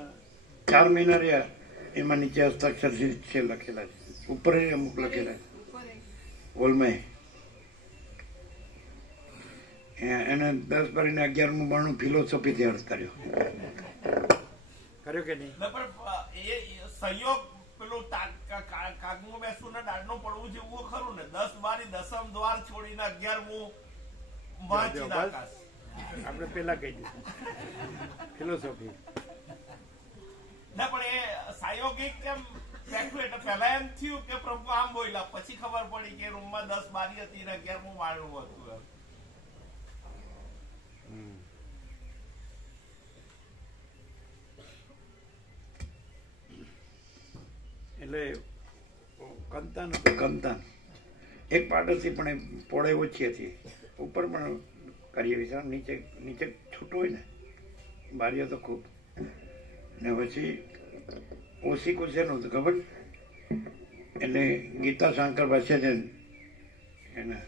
4 મહિના રહ્યા, એમાં નીચે હસ્તાક્ષરથી છે લખેલા છે, ઉપર અમુક લખેલા છે હોલમાં. એને 10, 12 ને 11મું બારણું ફિલોસોફીથી અર્થ કર્યો કે નહીં? પણ એ સંયોગ પેલું કાગનું બેસવું ને દાળનું પડવું જેવું ખરું ને. 10, 12 દસમ દ્વાર છોડીને 11મું વાંચી નાખાશ. આપણે પેલા કહી દીધું ફિલોસોફી. ના પણ એ સાયોગિક કેમ બેઠું એટલે પહેલા એમ થયું કે પ્રભુ આમ બોલ્યા, પછી ખબર પડી કે રૂમમાં 10, 12 હતી ને 11મું બારણું હતું એમ. એટલે કંતાન એક પાટ હતી, પણ એ પહોળાઈ ઓછી હતી. ઉપર પણ કરીએ વિચાર, નીચે છૂટું હોય ને, બારીઓ તો ખૂબ. ને પછી ઓશિકું શેનું હતું ખબર? એટલે ગીતા શંકર ભાષ્ય છે એના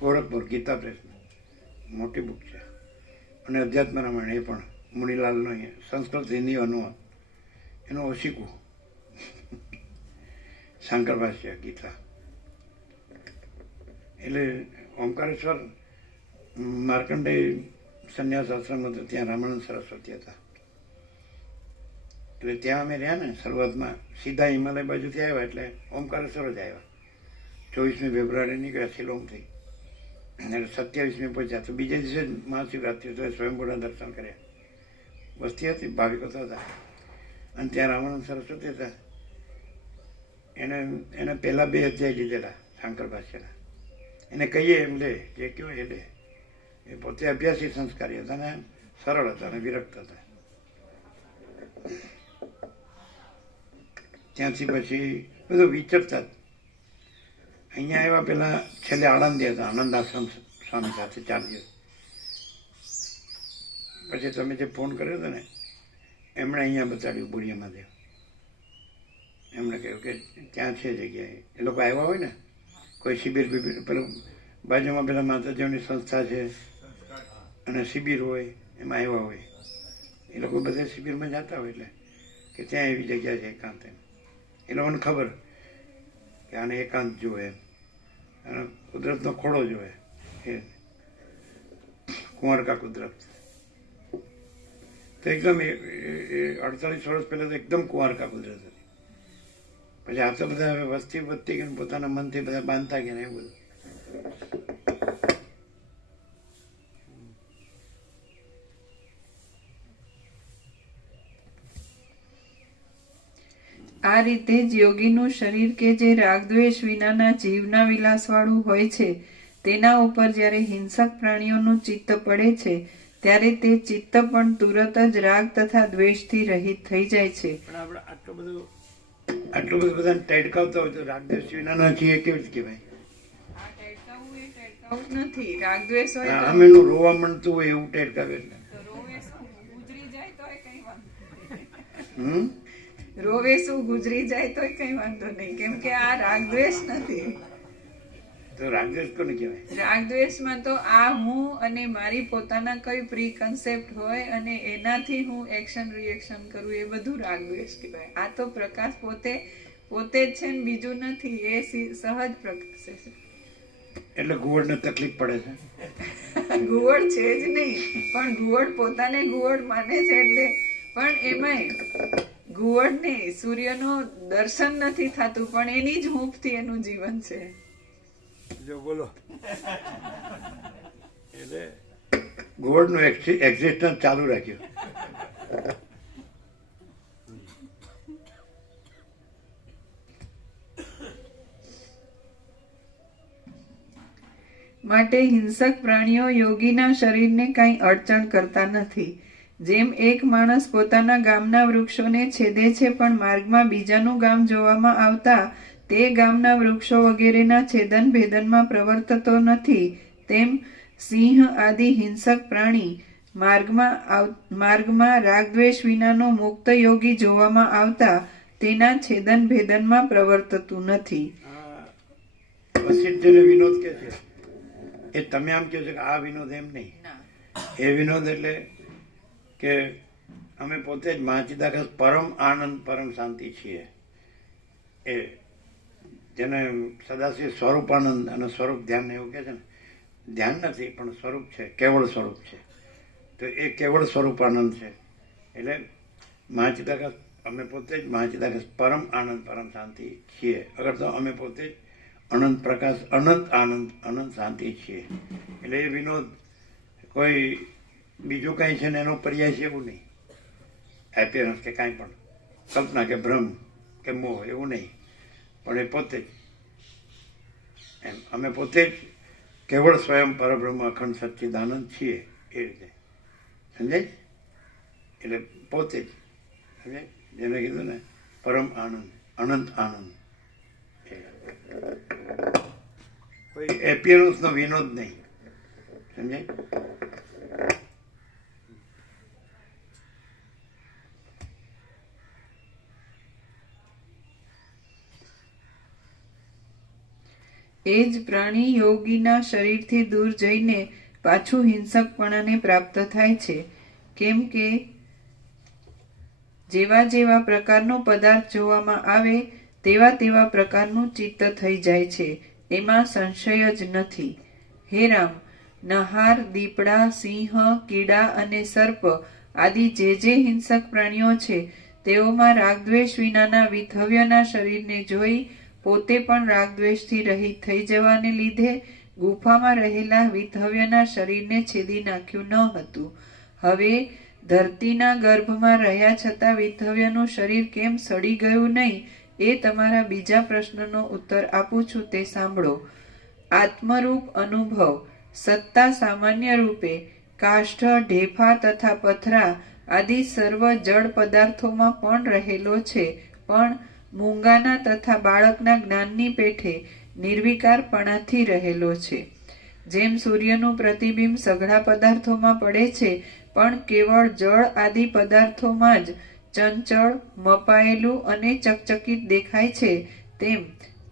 ગોરખપુર ગીતા પ્રેસમાં મોટી બુક છે, અને અધ્યાત્મ રામાયણ એ પણ મુનીલાલનો સંસ્કૃત હિન્દી અનુવાદ, એનું ઓશિકું શંકર ભાષ્ય ગીતા. એટલે ઓમકારેશ્વર માર્કંડેય સંન્યાસ આશ્રમ હતો, ત્યાં રામાનંદ સરસ્વતી હતા. એટલે ત્યાં અમે રહ્યા ને શરૂઆતમાં, સીધા હિમાલય બાજુથી આવ્યા એટલે ઓમકારેશ્વર જ આવ્યા. 24મી ફેબ્રુઆરી નીકળ્યા શિલોંગથી, એટલે 27મી પહોંચ્યા. તો બીજે દિવસે જ મહાશિવરાત્રિ તો સ્વયંભૂના દર્શન કર્યા. વસ્તી હતી, ભાવિકો તો હતા, અને ત્યાં રામાનંદ સરસ્વતી હતા. એને પહેલા 2 અધ્યાય લીધેલા શંકર ભાષ્યના. એને કહીએ એમ લે, જે કયો એ લે. એ પોતે અભ્યાસી સંસ્કારી હતા ને સરળ હતા અને વિરક્ત હતા. ત્યાંથી પછી બધું વિચરતા જ. અહીંયા આવ્યા પહેલા છેલ્લે આણંદી હતા, આનંદ આશ્રમ સ્વામી સાથે 4 દિવસ. પછી તમે જે ફોન કર્યો હતો ને, એમણે અહીંયા બતાડ્યું બોરિયા મહાદેવ. એમણે કહ્યું કે ત્યાં છે જગ્યાએ. એ લોકો આવ્યા હોય ને, કોઈ શિબિર બિબિર, પેલું બાજુમાં પેલા માતાજીઓની સંસ્થા છે અને શિબિર હોય, એમાં આવ્યા હોય. એ લોકો બધા શિબિરમાં જતા હોય, એટલે કે ત્યાં એવી જગ્યા છે એકાંત. એમ એ લોકોને ખબર કે આને એકાંત જોવે, અને કુદરતનો ખોળો જોવે, એ કુંવરકા કુદરત. તો એકદમ 48 વર્ષ પહેલાં તો એકદમ કુંવરકા કુદરત હતી. પછી આ તો બધા હવે વસ્તી વધતી ગઈ, પોતાના મનથી બધા બાંધતા ગયા ને એવું બધું. આ રીતે જ યોગીનું શરીર કે જે રાગદ્વેષ વિનાના જીવના વિલાસવાળું હોય છે તેના ઉપર જ્યારે હિંસક પ્રાણીઓનું ચિત્ત પડે છે ત્યારે તે ચિત્ત પણ તુરત જ રાગ તથા દ્વેષથી રહિત થઈ જાય છે. પણ આપણે આટલું બધું બધાને ટેડકાવતા હોય તો રાગદ્વેષ વિનાના છીએ કેવી રીતે કહેવાય? આ ટેડકાવું એ ટેડકાવું જ નથી. રાગદ્વેષ હોય તો આમ એનું રોવા મળતું હોય એવું ટેડકાવે એટલે. તો રોવે શું ગુજરી જાય તોય કઈ વાંધો હમ રોવે શું ગુજરી જાય તોય કઈ વાંધો નહીં, કેમ કે આ રાગદ્વેષ નથી. તો રાગદ્વેષ કોને કહેવાય? રાગદ્વેષમાં તો આ હું અને મારી પોતાના કઈ પ્રી કન્સેપ્ટ હોય અને એનાથી હું એક્શન રિએક્શન કરું એ બધું રાગદ્વેષ કહેવાય. આ તો પ્રકાશ પોતે જ છે ને બીજું નથી, એ સહજ પ્રકાશ છે. એટલે ગુવડને તકલીફ પડે છે. ગુવડ છે જ નહીં, પણ ગુવડ પોતાને ગુવડ માને છે એટલે. પણ એમાંય ગુવડ નહીં, સૂર્યનો દર્શન નથી થતું પણ એની જ હૂંફથી એનું જીવન છે. જો બોલો એટલે ગોળનું એક્ઝિસ્ટન્સ ચાલુ રાખ્યું. માટે હિંસક પ્રાણીઓ યોગીના શરીરને કંઈ અડચણ કરતા નથી. જેમ એક માણસ પોતાના ગામના વૃક્ષોને છેદે છે પણ માર્ગમાં બીજાનું ગામ જોવામાં આવતા તે ગામના વૃક્ષો વગેરેના છેદન ભેદનમાં પ્રવર્તતો નથી, તેમ સિંહ આદિ હિંસક પ્રાણી માર્ગમાં રાગદ્વેષ વિનાનો મુક્ત યોગી જોવામાં આવતા તેના છેદન ભેદનમાં પ્રવર્તતું નથી. વસિષ્ઠને વિનોદ કે છે એ તમે આમ કહો છો કે આ વિનોદ, એમ નહીં. એ વિનોદ એટલે કે અમે પોતે જ મહાચિદાકાશ પરમ આનંદ પરમ શાંતિ છીએ. એ જેને સદાશિવ સ્વરૂપાનંદ અને સ્વરૂપ ધ્યાન એવું કહે છે ને, ધ્યાન નથી પણ સ્વરૂપ છે, કેવળ સ્વરૂપ છે. તો એ કેવળ સ્વરૂપાનંદ છે. એટલે મહાચિદાકાશ અમે પોતે જ મહાચિદાકાશ પરમ આનંદ પરમ શાંતિ છીએ. અગર તો અમે પોતે જ અનંત પ્રકાશ અનંત આનંદ અનંત શાંતિ છીએ. એટલે એ વિનોદ કોઈ બીજું કાંઈ છે ને એનો પર્યાય છે એવું નહીં. એપિયરન્સ કે કાંઈ પણ કલ્પના કે ભ્રમ કે મોહ એવું નહીં, પણ એ પોતે જ એમ અમે પોતે જ કેવળ સ્વયં પરબ્રહ્મ અખંડ સચ્ચિદાનંદ છીએ. એ રીતે સમજાય? એટલે પોતે જ સમજાય, જેને કીધું ને પરમ આનંદ અનંત આનંદ. કોઈ એપિયરન્સનો વિનોદ નહીં. સમજાય? એ જ પ્રાણી યોગીના શરીરથી દૂર જઈને પાછું હિંસકપણાને પ્રાપ્ત થાય છે, કેમ કે જેવા જેવા પ્રકારનો પદાર્થ જોવામાં આવે તેવા તેવા પ્રકારનું ચિત્ત થઈ જાય છે, એમાં સંશય જ નથી. હે રામ, નહાર, દીપડા, સિંહ, કીડા અને સર્પ આદિ જે હિંસક પ્રાણીઓ છે તેઓમાં રાગદ્વેષ વિનાના વિધવ્યના શરીરને જોઈ પોતે પણ રાગદ્વેષથી રહિત થઈ જવાને લીધે ગુફામાં રહેલા વિધવ્યના શરીરને છેદી નાખ્યું ન હતું. હવે ધરતીના ગર્ભમાં રહ્યા છતાં વિધવ્યનું શરીર કેમ સડી ગયું નહીં એ તમારા બીજા પ્રશ્નનો ઉત્તર આપું છું, તે સાંભળો. આત્મરૂપ અનુભવ સત્તા સામાન્ય રૂપે કાષ્ઠ, ઢેફા તથા પથરા આદિ સર્વ જળ પદાર્થોમાં પણ રહેલો છે, પણ મૂંગાના તથા બાળકના જ્ઞાનની પેઠે નિર્વિકારપણાથી રહેલો છે. જેમ સૂર્યનું પ્રતિબિંબ સઘળા પદાર્થોમાં પડે છે પણ કેવળ જળ આદિ પદાર્થોમાં જ ચંચળ, મપાયેલું અને ચકચકિત દેખાય છે, તેમ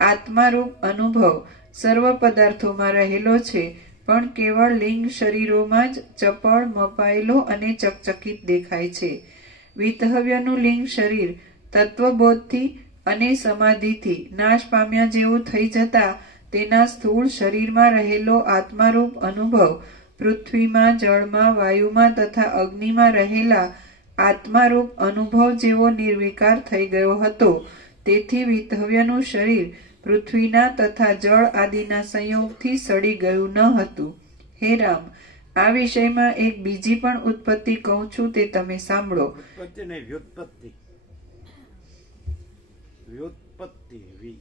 આત્મારૂપ અનુભવ સર્વ પદાર્થોમાં રહેલો છે પણ કેવળ લિંગ શરીરોમાં જ ચપળ, મપાયેલો અને ચકચકિત દેખાય છે. વિતહવ્યનું લિંગ શરીર તત્વબોધથી અને સમાધિથી નાશ પામ્યા જેવું થઈ જતા તેના સ્થૂળ શરીરમાં રહેલો આત્મારૂપ અનુભવ પૃથ્વીમાં, જળમાં, વાયુમાં તથા અગ્નિમાં રહેલા આત્મારૂપ અનુભવ જેવો નિર્વિકાર થઈ ગયો હતો. તેથી વિતહવ્યનું શરીર પૃથ્વીના તથા જળ આદિના સંયોગથી સડી ગયું ન હતું. હે રામ, આ વિષયમાં એક બીજી પણ ઉત્પત્તિ કહું છું, તે તમે સાંભળો. ઉત્પત્તિ નહીં, વ્યુત્પત્તિ. વ્યુત્પત્તિ વી.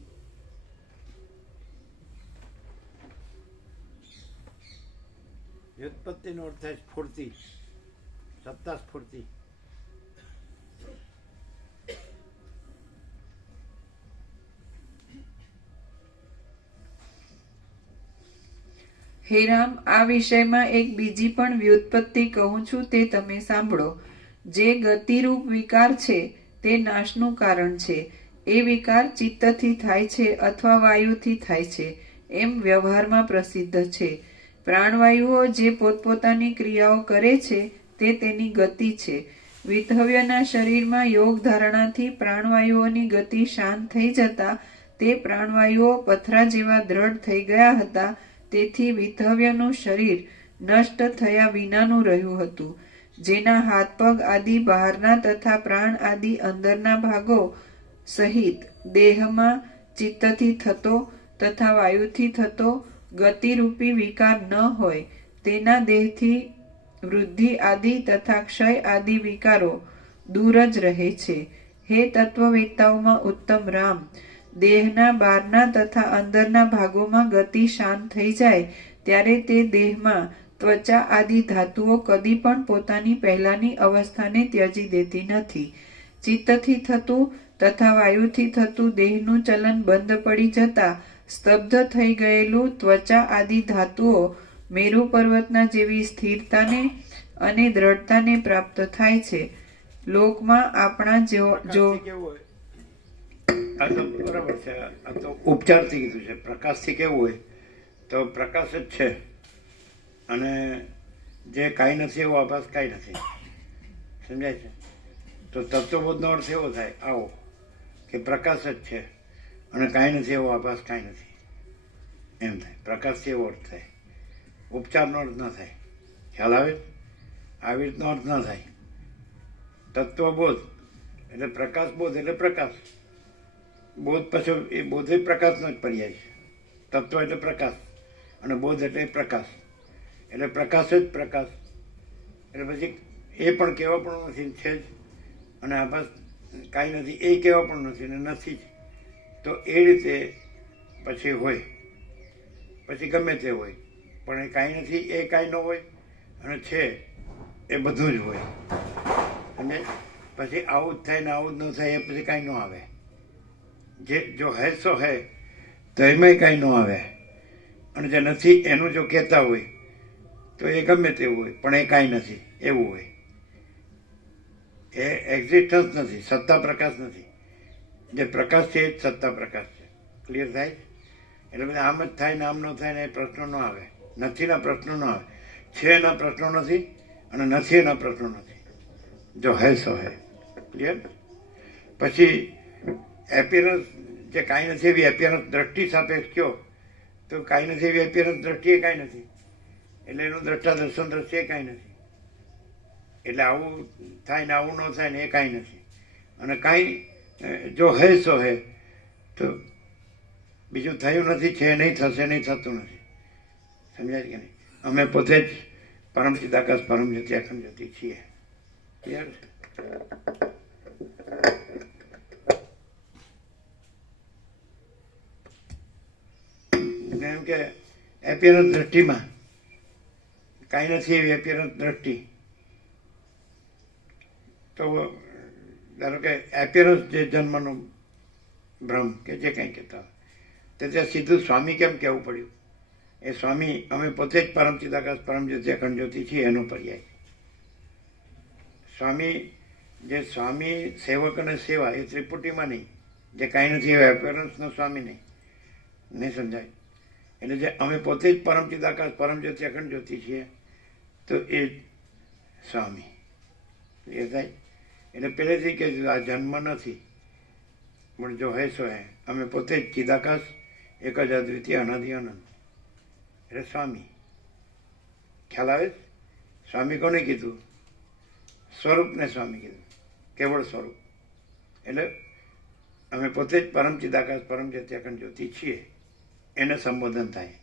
વ્યુત્પત્તિનો અર્થ થાય સ્ફૂર્તિ, સત્તા સ્ફૂર્તિ. હે રામ, આ વિષયમાં એક બીજી પણ વ્યુત્પત્તિ કહું છું, તે તમે સાંભળો. જે ગતિરૂપ વિકાર છે તે નાશનું કારણ છે. એ વિકાર ચિત્તથી થાય છે અથવા વાયુથી થાય છે એમ વ્યવહારમાં પ્રસિદ્ધ છે. પ્રાણવાયુઓ જે પોતપોતાની ક્રિયાઓ કરે છે તે તેની ગતિ છે. વિધવ્યના શરીરમાં યોગ ધારણાથી પ્રાણવાયુઓની ગતિ શાંત થઈ જતા તે પ્રાણવાયુઓ પથરા જેવા દ્રઢ થઈ ગયા હતા. તેથી વિધવ્યનું શરીર નષ્ટ થયા વિનાનું રહ્યું હતું. જેના હાથ પગ આદિ બહારના તથા પ્રાણ આદિ અંદરના ભાગો સહિત દેહમાં ચિત્તથી થતો તથા વાયુથી થતો ગતિરૂપી વિકાર ન હોય તેના દેહથી વૃદ્ધિ આદિ તથા ક્ષય આદિ વિકારો દૂર જ રહે છે. હે તત્વવેત્તાઓમાં ઉત્તમ રામ, દેહના બહારના તથા અંદરના ભાગોમાં ગતિ શાંત થઈ જાય ત્યારે તે દેહમાં ત્વચા આદિ ધાતુઓ કદી પણ પોતાની પહેલાની અવસ્થાને ત્યજી દેતી નથી. ચિત્તથી થતું તથા વાયુથી થતું દેહનું ચલન બંધ પડી જતા સ્તબ્ધ થઈ ગયેલું ત્વચા આદિ ધાતુઓ મેરુ પર્વતના જેવી સ્થિરતાને અને દ્રઢતાને પ્રાપ્ત થાય છે. લોકમાં આપણા જો કેવું હોય, આ તો બરાબર છે. આ તો ઉપચારથી કીધું છે. પ્રકાશથી કેવું હોય તો પ્રકાશ જ છે અને જે કાંઈ નથી એવો આભાસ કાંઈ નથી. સમજાય છે? તો તત્વબોધનો અર્થ એવો થાય આવો કે પ્રકાશ જ છે અને કાંઈ નથી એવો આભાસ કાંઈ નથી એમ થાય. પ્રકાશથી એવો અર્થ થાય, ઉપચારનો અર્થ ન થાય. ખ્યાલ આવે? આવી રીતનો અર્થ ન થાય. તત્વબોધ એટલે પ્રકાશ બોધ એટલે પ્રકાશ બોધ, પછી એ બોધે પ્રકાશનો જ પર્યાય છે. તત્વ એટલે પ્રકાશ અને બોધ એટલે પ્રકાશ, એટલે પ્રકાશ જ પ્રકાશ. એટલે પછી એ પણ કહેવા પણ નથી, છે જ, અને આભાસ કાંઈ નથી એ કહેવા પણ નથી અને નથી જ. તો એ રીતે પછી હોય, પછી ગમે તે હોય, પણ એ કાંઈ નથી એ કાંઈ ન હોય અને છે એ બધું જ હોય. અને પછી આવું જ થાય ને આવું જ ન થાય એ પછી કાંઈ ન આવે. જે જો હે સો હે તો એમાંય કાંઈ ન આવે. અને જે નથી એનું જો કહેતા હોય તો એ ગમે તેવું હોય પણ એ કાંઈ નથી એવું હોય. એ એક્ઝિસ્ટન્સ નથી, સત્તા પ્રકાશ નથી. જે પ્રકાશ છે એ જ સત્તા પ્રકાશ છે. ક્લિયર થાય? એટલે બધા આમ જ થાય ને આમ ન થાય ને એ પ્રશ્નો ન આવે. નથીના પ્રશ્નો ન આવે. છે એના પ્રશ્નો નથી અને નથી એના પ્રશ્નો નથી. જો હે સો હે. ક્લિયર? પછી એપિયરન્સ જે કાંઈ નથી એવી એપિયરન્સ દ્રષ્ટિ સાપેક્ષ કયો તો કાંઈ નથી એવી એપિયરન્સ દ્રષ્ટિએ કાંઈ નથી. એટલે એનું દ્રષ્ટા દર્શન દ્રષ્ટિએ કાંઈ નથી. એટલે આવું થાય ને આવું ન થાય ને એ કાંઈ નથી. અને કાંઈ જો હે સો હે તો બીજું થયું નથી, છે નહીં, થશે નહીં, થતું નથી. સમજાય કે નહીં? અમે પોતે જ પરમ ચિદાકાશ પરમ જ્યોતિ અખંડ જ્યોતિ છીએ. ક્લિયર? એમ કે એપિયરન્સ દ્રષ્ટિમાં કાંઈ નથી એવી એપિયરન્સ દ્રષ્ટિ. તો ધારો કે એપિયરન્સ જે જન્મનો ભ્રમ કે જે કંઈ કહેતા હોય તે ત્યાં સીધું સ્વામી કેમ કહેવું પડ્યું? એ સ્વામી અમે પોતે જ પરમ ચિદાકાશ પરમ જ્યોતિ અખંડ જ્યોતિ છીએ એનો પર્યાય. સ્વામી જે સ્વામી સેવક અને સેવા એ ત્રિપુટીમાં નહીં. જે કાંઈ નથી એવા એપિયરન્સનો સ્વામી નહીં. નહીં સમજાય? એટલે જે અમે પોતે જ પરમ ચિદાકાશ પરમ જ્યોતિ અખંડ જ્યોતિ છીએ તો એ સ્વામી. એ થાય એટલે પહેલેથી કે આ જન્મ નથી પણ જો હે સો હે. અમે પોતે જ ચિદાકાશ એક જ અદ્વિતીય અનાદિ અનંત એટલે સ્વામી. ખ્યાલ આવે? સ્વામી કોને કીધું? સ્વરૂપને સ્વામી કીધું, કેવળ સ્વરૂપ. એટલે અમે પોતે જ પરમ ચિદાકાશ પરમ જ્યોતિ અખંડ જ્યોતિ છીએ એને સંબોધન થાય.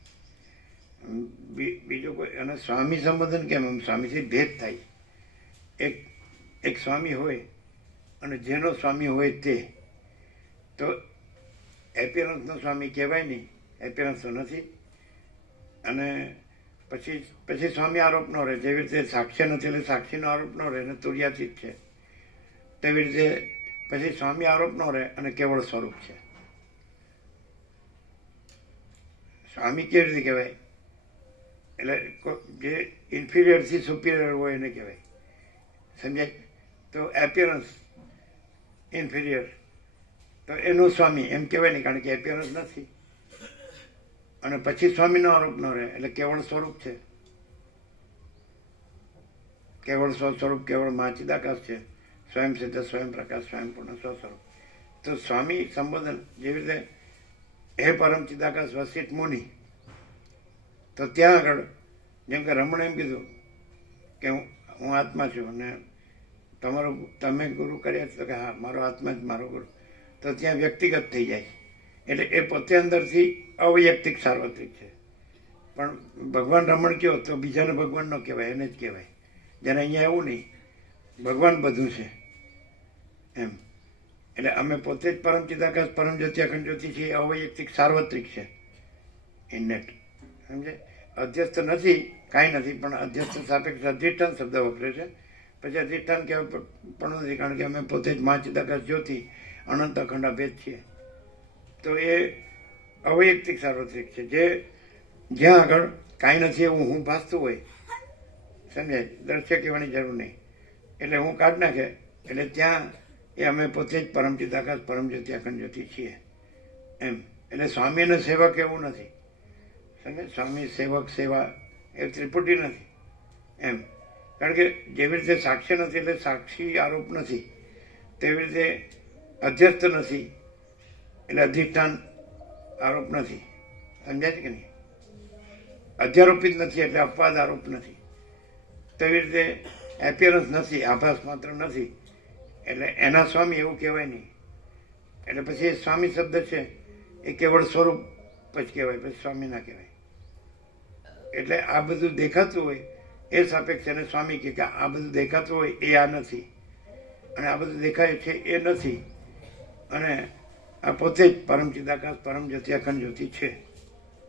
બીજું કોઈ અને સ્વામી સંબોધન કેમ? સ્વામીથી ભેદ થાય. એક સ્વામી હોય અને જેનો સ્વામી હોય તે તો એપિયરન્સનો સ્વામી કહેવાય નહીં, એપિયરન્સ તો નથી. અને પછી સ્વામી આરોપ ન રહે. જેવી રીતે સાક્ષ્ય નથી એટલે સાક્ષીનો આરોપ ન રહે અને તુર્યાતીત છે, તેવી રીતે પછી સ્વામી આરોપ ન રહે અને કેવળ સ્વરૂપ છે. સ્વામી કેવી રીતે કહેવાય? એટલે જે ઇન્ફિરિયરથી સુપિરિયર હોય એને કહેવાય. સમજાય? તો એપિયરન્સ ઇન્ફિરિયર, તો એનું સ્વામી એમ કહેવાય નહીં, કારણ કે એપિયરન્સ નથી. અને પછી સ્વામીનો આરોપ ન રહે એટલે કેવળ સ્વરૂપ છે. કેવળ સ્વસ્વરૂપ કેવળ માચિદાકાશ છે. સ્વયં સિદ્ધ, સ્વયં પ્રકાશ, સ્વયં પૂર્ણ સ્વસ્વરૂપ. તો સ્વામી સંબોધન જેવી રીતે હે પરમ ચિદાકાશ વસિત મુનિ, તો ત્યાં આગળ જેમ કે રમણે એમ કીધું કે હું આત્મા છું અને તમે ગુરુ કર્યા છો, કે હા મારો આત્મા જ મારો ગુરુ. તો ત્યાં વ્યક્તિગત થઈ જાય. એટલે એ પોતે અંદરથી અવૈયક્તિક સાર્વત્રિક છે. પણ ભગવાન રમણ કયો તો બીજાને ભગવાન ન કહેવાય, એને જ કહેવાય. જેને અહીંયા એવું નહીં, ભગવાન બધું છે એમ. એટલે અમે પોતે જ પરમ ચિદાકાશ પરમ જ્યોતિ અખંડ જ્યોતિ છે, અવૈયક્તિક સાર્વત્રિક છે ઇનનેટ. સમજે? અધ્યસ્થ નથી, કાંઈ નથી, પણ અધ્યસ્થ સાપેક્ષ અધિષ્ઠાન શબ્દ વપરે છે. પછી અધિષ્ઠાન કહેવાય પણ નથી, કારણ કે અમે પોતે જ મા ચિદાકાશ જ્યોતિ અનંત અખંડ અભેદ છીએ. તો એ અવૈયક્તિક સાર્વત્રિક છે, જે જ્યાં આગળ કાંઈ નથી એવું હું ભાસતું હોય, સમજાય? દ્રશ્ય કહેવાની જરૂર નહીં, એટલે હું કાઢ નાખે એટલે ત્યાં એ અમે પોતે જ પરમ ચિદાકાશ પરમ જ્યોતિ અખંડ જ્યોતિ છીએ એમ. એટલે સ્વામી અને સેવક એવું નથી. સમજે? સ્વામી સેવક સેવા એ ત્રિપુટી નથી એમ. કારણ કે જેવી રીતે સાક્ષ્ય નથી એટલે સાક્ષી આરોપ નથી, તેવી રીતે અધ્યસ્થ નથી એટલે અધિષ્ઠાન આરોપ નથી. સમજાય છે કે નહીં? અધ્યારોપિત નથી એટલે અપવાદ આરોપ નથી. તેવી રીતે એપિયરન્સ નથી, આભાસ માત્ર નથી એટલે એના સ્વામી એવું કહેવાય નહીં. એટલે પછી એ સ્વામી શબ્દ છે એ કેવળ સ્વરૂપ જ કહેવાય, પછી સ્વામી ના કહેવાય. એટલે આ બધું દેખાતું હોય એ સાપેક્ષ એને સ્વામી કે આ બધું દેખાતું હોય એ આ નથી, અને આ બધું દેખાય છે એ નથી, અને આ પોતે જ પરમ ચિદાકાશ પરમ જ્યોતિ અખંડ જ્યોતિ છે.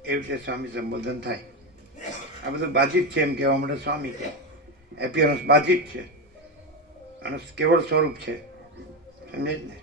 એવી રીતે સ્વામી સંબોધન થાય. આ બધું બાધિત છે એમ કહેવા માટે સ્વામી કે એપિયરન્સ બાધિત છે અને કેવળ સ્વરૂપ છે. સમજે જ ને?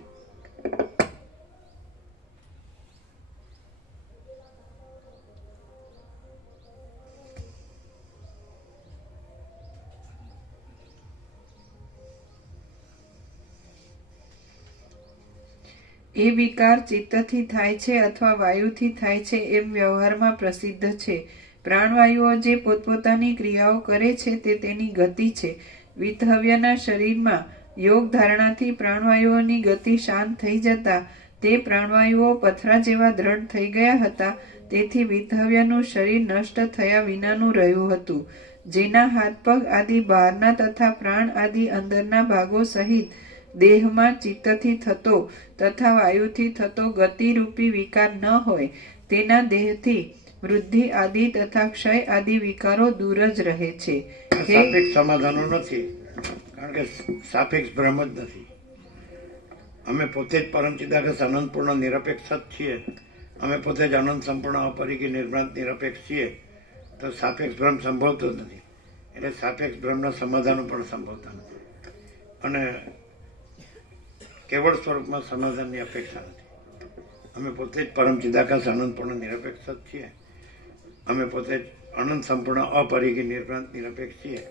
એ વિકાર ચિત્તથી થાય છે અથવા વાયુથી થાય છે એમ વ્યવહારમાં પ્રસિદ્ધ છે. પ્રાણવાયુઓ જે પોતપોતાની ક્રિયાઓ કરે છે તે તેની ગતિ છે. વિતહવ્યના શરીરમાં યોગ ધારણાથી પ્રાણવાયુઓની ગતિ શાંત થઈ જતા તે પ્રાણવાયુઓ પથરા જેવા દ્રઢ થઈ ગયા હતા. તેથી વિતહવ્યનું શરીર નષ્ટ થયા વિનાનું રહ્યું હતું. જેના હાથ પગ આદિ બહારના તથા પ્રાણ આદિ અંદરના ભાગો સહિત દેહમાં ચિત્તથી થતો તથા વાયુથી થતો ગતિરૂપી વિકાર ન હોય તેના દેહથી વૃદ્ધિ આદિ તથા ક્ષય આદિ વિકારો દૂર જ રહે છે. સાપેક્ષ સમાધાનો નથી, કારણ કે સાપેક્ષ બ્રહ્મ જ નથી. અમે પોતે જ પરમ ચિદાકાશ અનંત પૂર્ણ નિરપેક્ષ જ છીએ. અમે પોતે જ અનંત સંપૂર્ણ અપરિકી નિર્ભ્રાંત નિરપેક્ષ છીએ. તો સાપેક્ષ બ્રહ્મ સંભવતો જ નથી. એટલે સાપેક્ષ બ્રહ્મના સમાધાનો પણ સંભવતા નથી, અને કેવળ સ્વરૂપમાં સમાધાનની અપેક્ષા નથી. અમે પોતે જ પરમ ચિદાકાશ અનંત પૂર્ણ નિરપેક્ષ જ છીએ. અમે પોતે જ અનંત સંપૂર્ણ અપરિકી નિર્ભ્રાંત નિરપેક્ષ છીએ.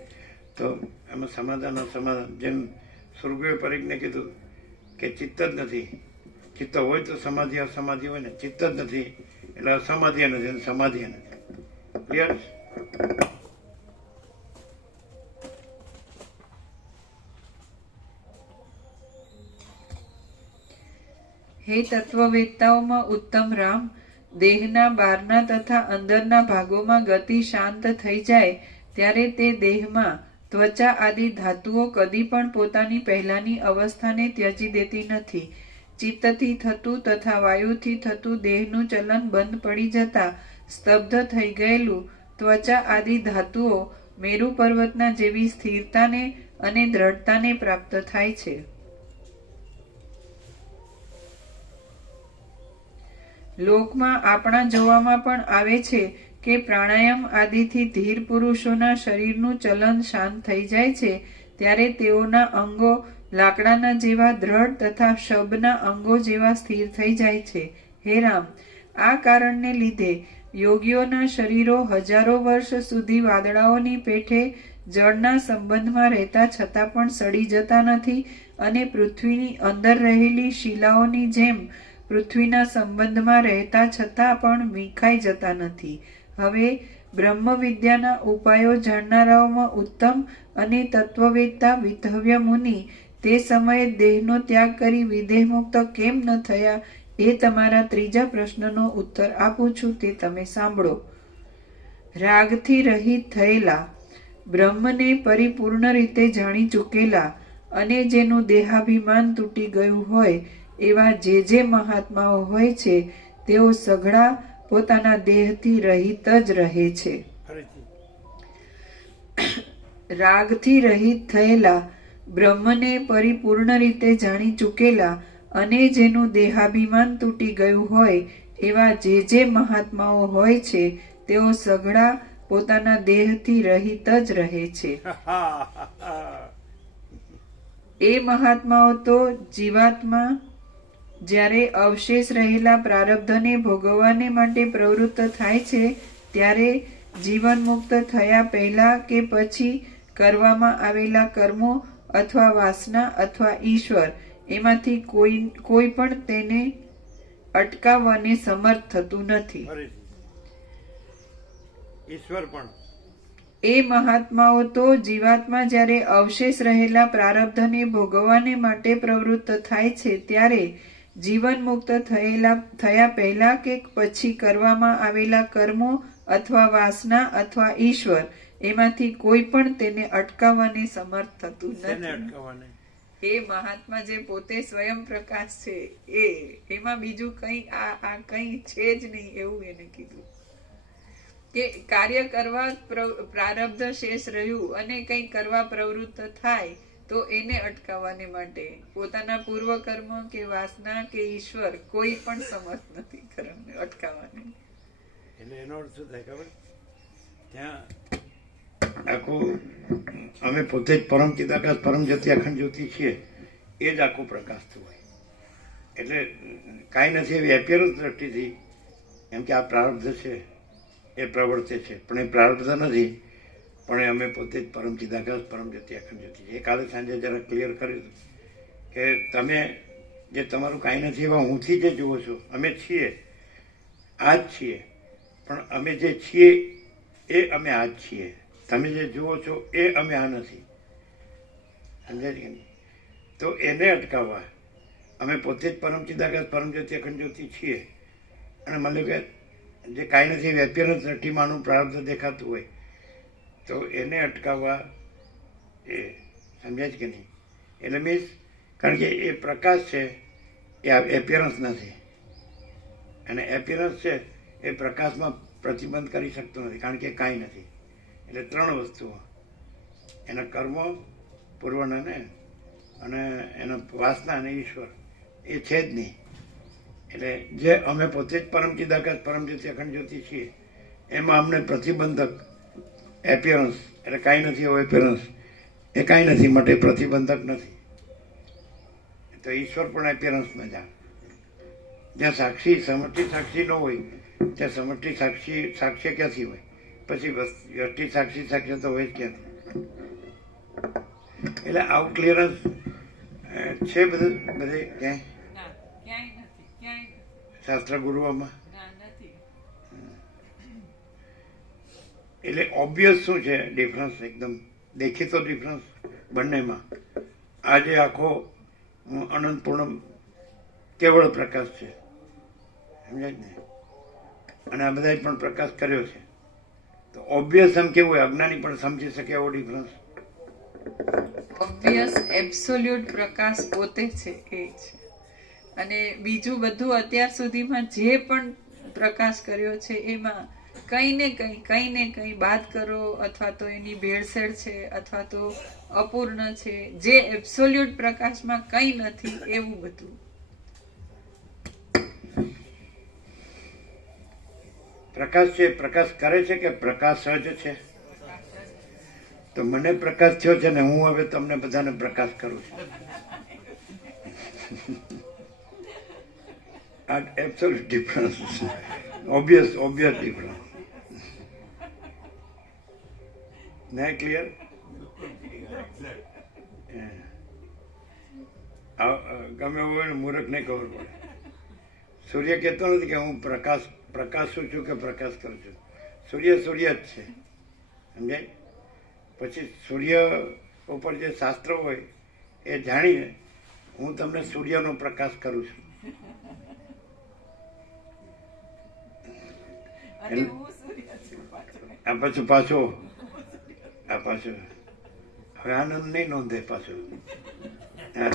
તો એમાં સમાધાન અસમાધાન, જેમ સ્વરૂપે પરીખને કીધું કે ચિત્ત જ નથી. ચિત્ત હોય તો સમાધિ અસમાધિ હોય ને, ચિત્ત જ નથી એટલે અસમાધિ નથી અને સમાધિ નથી. ક્લિયર? હે તત્વવેત્તાઓમાં ઉત્તમ રામ, દેહના બહારના તથા અંદરના ભાગોમાં ગતિ શાંત થઈ જાય ત્યારે તે દેહમાં ત્વચા આદિ ધાતુઓ કદી પણ પોતાની પહેલાની અવસ્થાને ત્યજી દેતી નથી. ચિત્તથી થતું તથા વાયુથી થતું દેહનું ચલન બંધ પડી જતા સ્તબ્ધ થઈ ગયેલું ત્વચા આદિ ધાતુઓ મેરુ પર્વતના જેવી સ્થિરતાને અને દ્રઢતાને પ્રાપ્ત થાય છે. લોકમાં આપણા જોવામાં પણ આવે છે કે પ્રાણાયામ આદિથી ધીર પુરુષોના શરીરનું ચલન શાંત થઈ જાય છે, ત્યારે તેઓના અંગો લાકડાના જેવા દ્રઢ તથા શબના અંગો જેવા સ્થિર થઈ જાય છે. હે રામ, આ કારણને લીધે યોગીઓના શરીરો હજારો વર્ષ સુધી વાદળાઓની પેઠે જળના સંબંધમાં રહેતા છતાં પણ સડી જતા નથી અને પૃથ્વીની અંદર રહેલી શિલાઓની જેમ પૃથ્વીના સંબંધમાં રહેતા છતાં પણ વિખાઈ જતા નથી. હવે બ્રહ્મ વિદ્યાના ઉપાયો જાણનારાઓમાં ઉત્તમ અને તત્વવેત્તા વિધવ્ય મુનિ તે સમયે દેહનો ત્યાગ કરી વિદેહ મુક્ત કેમ ન થયા, એ તમારા ત્રીજા પ્રશ્નનો ઉત્તર આપું છું, તે તમે સાંભળો. રાગથી રહિત થયેલા, બ્રહ્મને પરિપૂર્ણ રીતે જાણી ચૂકેલા અને જેનું દેહાભિમાન તૂટી ગયું હોય એવા જે મહાત્માઓ હોય છે, તેઓ સઘળા પોતાના દેહથી રહિત જ રહે છે. રાગથી રહિત થયેલા, બ્રહ્મને પરિપૂર્ણ રીતે જાણી ચૂકેલા અને જેનું દેહાભિમાન તૂટી ગયું હોય એવા જે મહાત્માઓ હોય છે, તેઓ સઘળા પોતાના દેહથી રહિત જ રહે છે. એ મહાત્માઓ તો જીવાત્મા જ્યારે અવશેષ રહેલા પ્રારબ્ધને ભોગવવાને માટે પ્રવૃત્ત થાય છે, ત્યારે જીવન મુક્ત થયા પહેલા કે પછી કરવામાં આવેલા કર્મો અથવા વાસના અથવા ઈશ્વર એમાંથી કોઈ પણ તેને અટકાવવાને સમર્થ થતું નથી. ઈશ્વર પણ એ મહાત્માઓ તો જીવાત્મા જ્યારે અવશેષ રહેલા પ્રારબ્ધને ભોગવવાને માટે પ્રવૃત્ત થાય છે, ત્યારે જીવન મુક્ત થયા પહેલા કે પછી કરવામાં આવેલા કર્મો અથવા વાસના અથવા ઈશ્વર એમાંથી કોઈ પણ તેને અટકાવવાને સમર્થ થતું નથી. એ મહાત્મા જે પોતે સ્વયં પ્રકાશ છે, એમાં બીજું કઈ આ કઈ છે જ નહીં, એવું એને કીધું કે કાર્ય કરવા પ્રારબ્ધ શેષ રહ્યું અને કંઈ કરવા પ્રવૃત્ત થાય તો એને અટકાવવાને માટે પોતાના પૂર્વ કર્મ કે વાસના કે ઈશ્વર કોઈ પણ સમર્થ નથી કર્મને અટકાવવાને. એટલે એનો અર્થ શું થાય ખબર? ત્યાં આખું અમે પોતે જ પરમ ચિદાકાશ પરમ જ્યોતિ અખંડ જ્યોતિ છીએ, એ જ આખું પ્રકાશતું હોય. એટલે કાંઈ નથી એવી એપિયરન્સ દ્રષ્ટિથી એમ કે આ પ્રારબ્ધ છે એ પ્રવર્તે છે, પણ એ પ્રારબ્ધ નથી, પણ એ અમે પોતે જ પરમ ચિદાકાશ પરમ જ્યોતિ અખંડ જ્યોતિ છે. એ કાલે સાંજે જરા ક્લિયર કર્યું હતું કે તમે જે તમારું કાંઈ નથી એવા હુંથી જે જુઓ છો, અમે છીએ, આ જ છીએ, પણ અમે જે છીએ એ અમે આ જ છીએ. તમે જે જુઓ છો એ અમે આ નથી. સમજાય કે નહીં? તો એને અટકાવવા અમે પોતે જ પરમ ચિદાકાશ પરમ જ્યોતિ અખંડ જ્યોતિ છીએ, અને મને કે જે કાંઈ નથી એપિયરન્સ દ્રષ્ટિમાંનું પ્રારબ્ધ દેખાતું હોય તો એને અટકાવવા, એ સમજાય છે કે નહીં? એટલે મીન્સ કારણ કે એ પ્રકાશ છે, એ એપિયરન્સ નથી, અને એપિયરન્સ છે એ પ્રકાશમાં પ્રતિબંધ કરી શકતો નથી, કારણ કે કાંઈ નથી. એટલે ત્રણ વસ્તુઓ, એના કર્મો પૂર્વના ને અને એના વાસના અને ઈશ્વર, એ છે જ નહીં. એટલે જે અમે પોતે જ પરમ ચિદાકાશ પરમ જ્યોતિ અખંડ જ્યોતિ છીએ, એમાં અમને પ્રતિબંધક એપિયરન્સ, એટલે કાંઈ નથી એવો એપિયરન્સ, એ કાંઈ નથી માટે પ્રતિબંધક નથી. તો ઈશ્વર પણ એપિયરન્સમાં જા. જ્યાં સાક્ષી સમષ્ટિ સાક્ષી ન હોય ત્યાં સમષ્ટિ સાક્ષ્ય ક્યાંથી હોય? પછી વ્યષ્ટિ સાક્ષ્ય તો હોય જ ક્યાંથી? એટલે આવું ક્લિયરન્સ છે બધે ક્યાંય શાસ્ત્ર ગુરુઓમાં. એટલે ઓબ્વિયસ શું છે ડિફરન્સ? એકદમ દેખીતો ડિફરન્સ બંનેમાં. આજે આખો અનંતપૂર્ણ કેવળ પ્રકાશ છે, સમજાય ને? અને આ બધાએ પણ પ્રકાશ કર્યો છે, તો ઓબ્વિયસ એમ કેવું હોય, અજ્ઞાની પણ સમજી શકે એવો ડિફરન્સ. ઓબ્વિયસ એબ્સોલ્યુટ પ્રકાશ પોતે છે એ છે, અને બીજું બધું અત્યાર સુધીમાં જે પણ પ્રકાશ કર્યો છે એમાં કંઈ ને કંઈ બાદ કરો, અથવા તો એની ભેળસેળ છે, અથવા તો અપૂર્ણ છે. જે એબ્સોલ્યુટ પ્રકાશમાં કંઈ નથી એવું બધું. પ્રકાશ છે પ્રકાશ કરે છે કે પ્રકાશ જ છે? તો મને પ્રકાશ થયો છે ને હું હવે તમને બધાને પ્રકાશ કરું છું. આ એબ્સોલ્યુટ ડિફરન્સ છે. Obvious difference. ના ક્લિયર? ગમે એવું હોય ને મૂર્ખ નહીં ખબર પડે. સૂર્ય કહેતો નથી કે હું પ્રકાશું છું કે પ્રકાશ કરું છું. સૂર્ય જ છે, સમજાય? પછી સૂર્ય ઉપર જે શાસ્ત્ર હોય એ જાણીને હું તમને સૂર્યનો પ્રકાશ કરું છું. આ પાછો હવે આનંદ નહીં નોંધે પાછો. હા,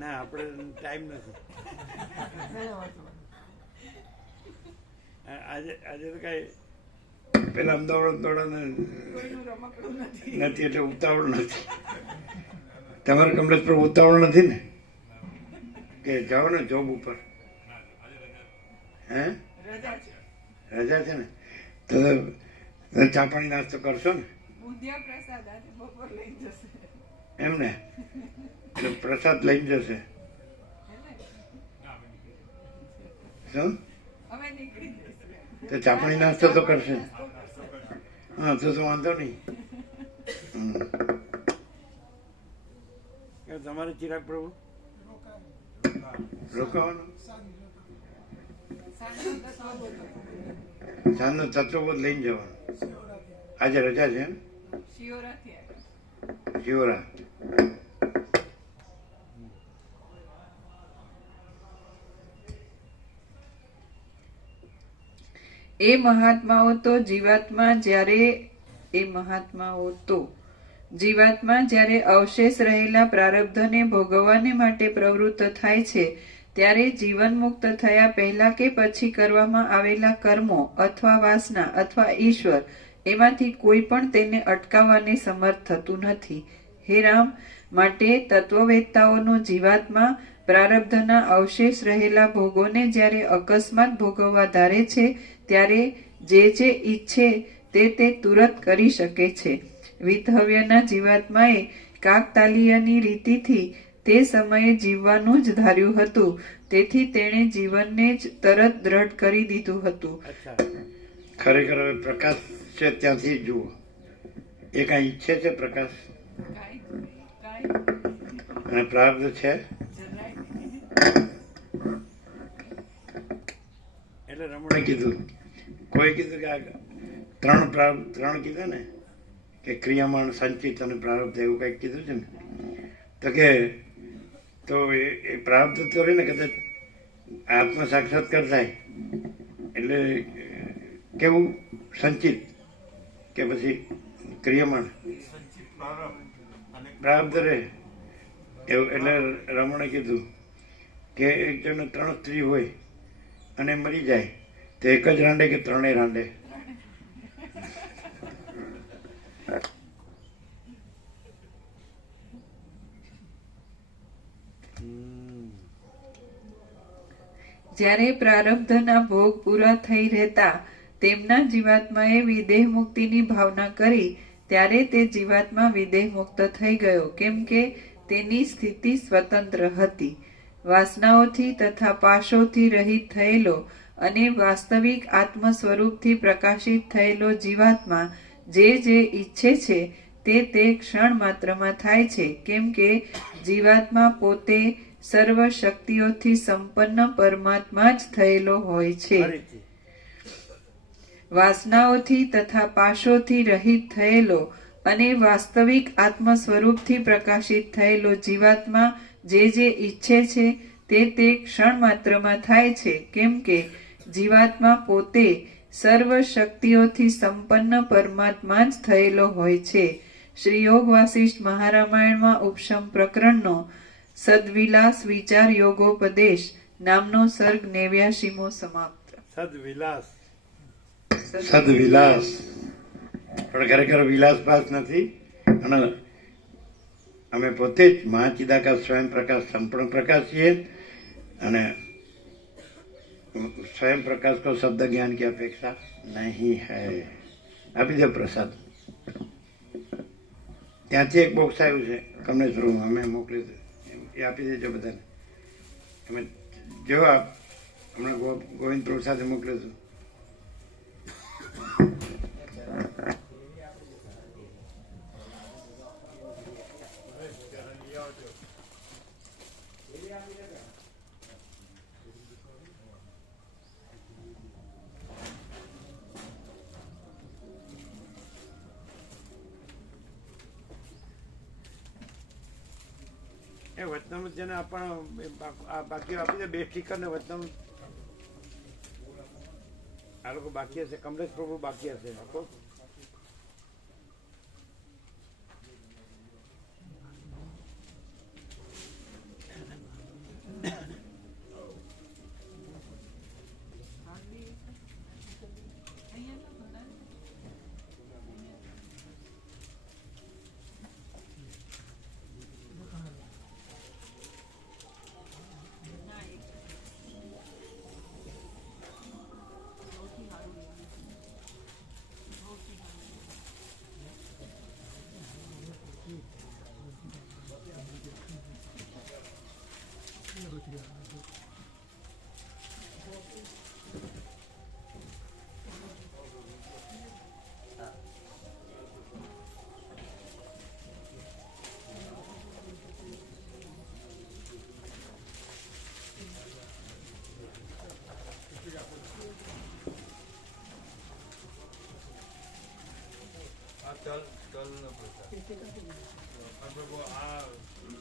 ના આપણે ટાઈમ નથી. આજે તો કઈ પેલા અમદાવાદ નથી એટલે ઉતાવળ નથી. તમારે કમલેશ પર ઉતાવળ નથી ને કે જાઓ ને જોબ ઉપર? હે, રજા છે ને તો ચા પાણી નાસ્તો કરશો ને? એમ ને, એટલે પ્રસાદ લઈને જશે. શું? તો ચા પાણી નાસ્તો તો કરશે. હા, તો વાંધો નહીં. તમારે ચિરાગ પ્રભુ રોકાવાનું? સાંજનો તત્વબોધ લઈને જવાનું. આજે રજા છે એમ? શિવરા. એ મહાત્માઓ તો જીવાત્મા જ્યારે અવશેષ રહેલા પ્રારબ્ધને ભોગવવાને માટે પ્રવૃત્ત થાય છે ત્યારે જીવન મુક્ત થયા પહેલા કે પછી કરવામાં આવેલા કર્મો અથવા વાસના અથવા ઈશ્વર એમાંથી કોઈ પણ તેને અટકાવવાને સમર્થ થતું નથી. હે રામ, માટે તત્વવેત્તાઓનો જીવાત્મા પ્રારબ્ધના અવશેષ રહેલા ભોગોને જ્યારે અકસ્માત ભોગવવા ધારે છે ત્યારે જે ઈચ્છે તે તુરત કરી શકે છે. વિતહવ્યના જીવાત્માએ કાકતાલીયની રીતિથી તે સમયે જીવવાનું જ ધાર્યું હતું, તેથી તેણે જીવનને જ તરત દ્રઢ કરી દીધું હતું. ખરેખર હવે પ્રકાશ છે ત્યાંથી જુઓ. એ કઈ ઈચ્છે છે પ્રકાશ? અને પ્રારબ્ધ છે એટલે રમણે કીધું, કોઈ કીધું કે ત્રણ કીધું ને કે ક્રિયામાન, સંચિત અને પ્રારબ્ધ એવું કંઈક કીધું છે ને. તો કે તો એ પ્રારબ્ધ તો રહે ને કદાચ આત્મ સાક્ષાત્કાર થાય એટલે કેવું સંચિત કે પછી ક્રિયામાન પ્રારબ્ધ રહે એવું. એટલે રમણે કીધું કે એક જણ 3 સ્ત્રી હોય અને મરી જાય તો એક જ રાંડે કે ત્રણેય રાંડે? જ્યારે પ્રારબ્ધના ભોગ પૂરા થઈ રહેતા તેમના જીવાત્માએ વિદેહ મુક્તિની ભાવના કરી ત્યારે તે જીવાત્મા વિદેહ મુક્ત થઈ ગયો, કેમ કે તેની સ્થિતિ સ્વતંત્ર હતી. વાસનાઓથી તથા પાશોથી રહિત થયેલો અને વાસ્તવિક આત્મ સ્વરૂપથી પ્રકાશિત થયેલો જીવાત્મા જે ઈચ્છે છે તે ક્ષણ માત્રમાં થાય છે, કેમ કે જીવાત્મા પોતે સર્વ શક્તિઓથી સંપન્ન પરમાત્મા જ થયેલો હોય છે. વાસનાઓથી તથા પાશોથી રહિત થયેલો અને વાસ્તવિક આત્મ સ્વરૂપથી પ્રકાશિત થયેલો જીવાત્મા જે ઈચ્છે છે તે ક્ષણ માત્રમાં થાય છે, કેમ કે જીવાત્મા પોતે સર્વ શક્તિઓથી સંપન્ન પરમાત્મા જ થયેલો હોય છે. શ્રી યોગ વાસિષ્ઠ મહારામાયણમાં ઉપશમ પ્રકરણનો સદવિલાસ વિચાર યોગોપદેશ નામનો સર્ગ 89મો સમાપ્ત. સદવિલાસ પણ ખરેખર વિલાસપાસ નથી. અને અમે પોતે જ મહાચિદાકાશ સ્વયં પ્રકાશ સંપૂર્ણ પ્રકાશ છીએ અને स्वयं प्रकाश को शब्द ज्ञान की अपेक्षा नहीं है. આપી દો પ્રસાદ. ત્યાંથી એક બોક્સ આવ્યું છે કમલેશ રૂમ અમે મોકલી એ આપી દેજો બધાને. અમે જો હમણાં ગોવિંદ પ્રસાદે મોકલ્યું હતું. એ વતનામૃત જેને આપણ બાકી આપી દે 2 સ્ટીકર ને વતનામૃત આ લોકો બાકી હશે. કમલેશ પ્રભુ બાકી હશે આપો.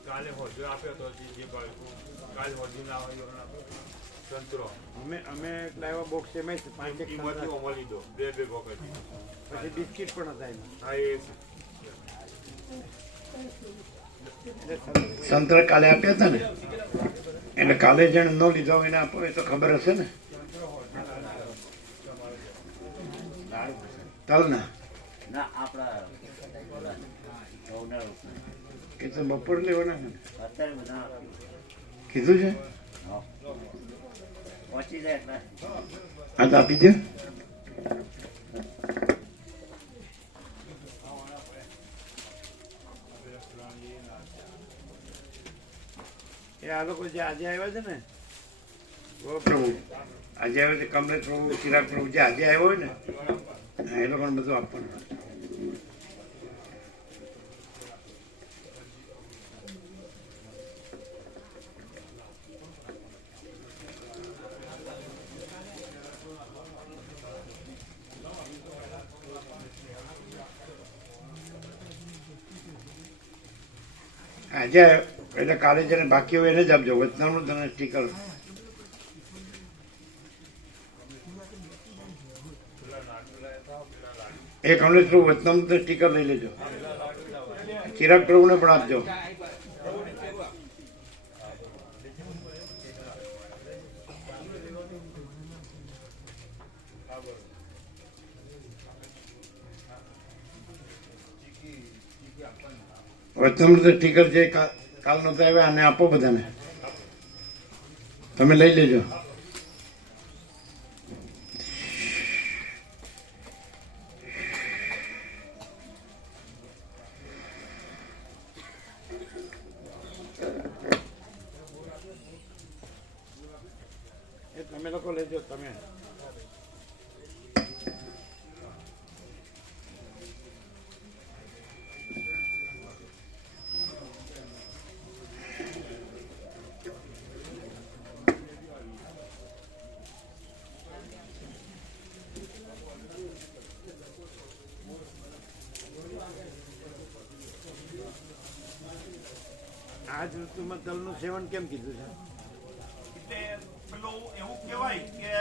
કાલે હોજો આપ્યો તો જે કાલે હોજી ના હોય સંતરો અમે લાવ્યા બોક્સ એમાં 5 કિંમતી મળી દો 2 વખત પછી બિસ્કિટ પણ હતા એમાં. હા એ સંતરા કાલે આપ્યા હતા ને એટલે કાલે જેને ન લીધો એને આપો એ તો ખબર હશે ને. તલના ના આપણા એ તો બપોર લેવાના છે અત્યારે બધા કીધું છે. પહોંચી જાય એટલે હા તો આપી દે. એ આ લોકો જે આજે આવ્યા છે ને પ્રભુ આજે આવ્યો છે કમલેશ પ્રભુ ચિરાગ પ્રભુ જે આજે આવ્યો હોય ને એ લોકોને બધું આપવાનું. આજે એટલે કાલે જેને બાકી હોય એને જ આપજો. વચનાનું તને સ્ટીકર એ કમલેશ પ્રભુ વચનાનું તો સ્ટીકર લઈ લેજો. ચિરાગ પ્રભુને પણ આપજો. વચનામૃત સ્ટીકર છે કાલ નહોતા આવ્યા અને આપો બધાને. તમે લઈ લેજો. એ તમે લોકો લેજો. તમે આજ ઋતુમાં તલનું સેવન કેમ કીધું છે? એટલે પેલું એવું કહેવાય કે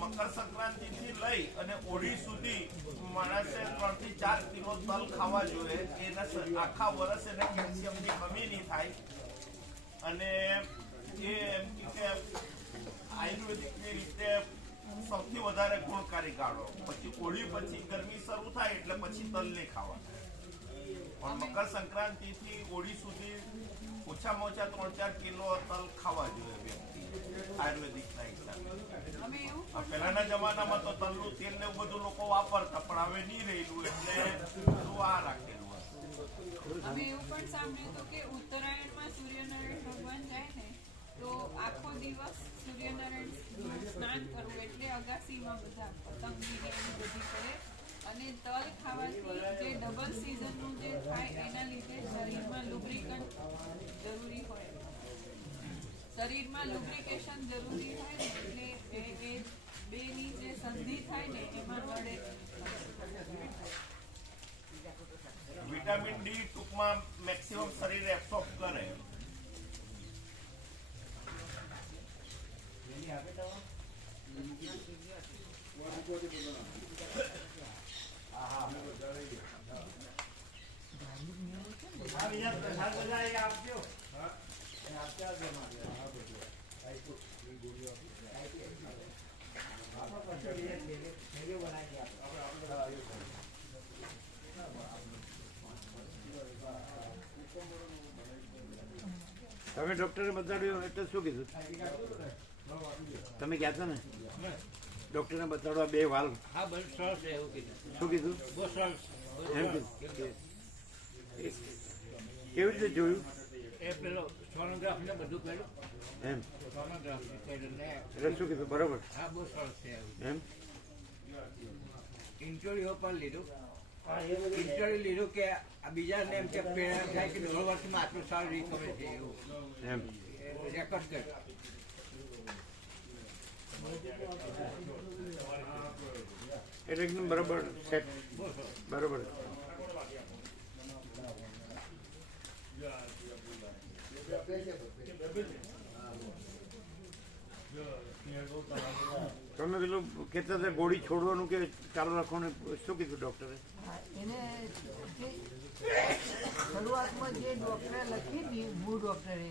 મકર સંક્રાંતિ થી લઈ અને હોળી સુધી માણસે 3 થી 4 કિલો તલ ખાવા જોઈએ. એના આખા વર્ષ એને કેલ્શિયમની કમી નહીં થાય અને એ એમ કે આયુર્વેદિક રીતે સૌથી વધારે ગુણકારી ગાળો. પછી હોળી પછી ગરમી શરૂ થાય એટલે પછી તલ નહીં ખાવા. પણ મકર સંક્રાંતિ થી હોળી સુધી ઓછામાં ઓછા 3-4 કિલો તલ ખાવા જોઈએ વ્યક્તિ આયુર્વેદિકના હિસાબે. અમે એવું પણ પહેલાના જમાનામાં તો તલનું તેલ ને એવું બધું લોકો વાપરતા, પણ હવે નહીં રહેલું એટલે બધું આ રાખેલું હતું. અમે એવું પણ સાંભળ્યું હતું કે ઉત્તરાયણમાં સૂર્યનારાયણ ભગવાન જાય ને તો આખો દિવસ સૂર્યનારાયણ સ્નાન કરવું, એટલે અગાસીમાં બધા પતંગની એવી બધી કરે અને તલ ખાવાથી જે ડબલ સિઝનનું જે થાય એના લીધે શરીરમાં લુબ્રિકન્ટ જરૂરી હોય, શરીરમાં લુબ્રિકેશન જરૂરી હોય ને એટલે એ બેની જે સંધિ થાય ને એમાં નડે. વિટામિન ડી ટૂંકમાં મેક્સિમમ શરીર એબ્સોર્બ કરે. તમે ડૉક્ટરે બતાડ્યું એટલે શું કીધું? તમે ગયા હતા ને ડૉક્ટરને બતાડવા 2 વાલ? હા, બસ સરસ છે એવું કીધું. શું કીધું? બહુ સરસ. એમ કીધું. કેવી રીતે જોયું? એ પેલો સોનોગ્રાફી ને બધું કર્યું. એમ સોનોગ્રાફી કર્યું ને એટલે શું કીધું? બરોબર હા, બહુ સરસ છે એવું. એમ ઇન્ટરવ્યુ પણ લીધું. ઇન્ટરવ્યુ લીધું કે આ બીજાને એમ કે પ્રેરણા થાય કે 1.5 વર્ષમાં આટલું સારું રિકવર છે એવું એમ રેકોર્ડ કર્યું. એટલે એકદમ બરોબર સેટ. બરોબર. તમે પેલું કહેતા હતા ગોળી છોડવાનું કે ચાલુ રાખવાનું, શું કીધું ડૉક્ટરે? એને શરૂઆતમાં જે ડૉક્ટરે લખી હતી, મૂળ ડૉક્ટરે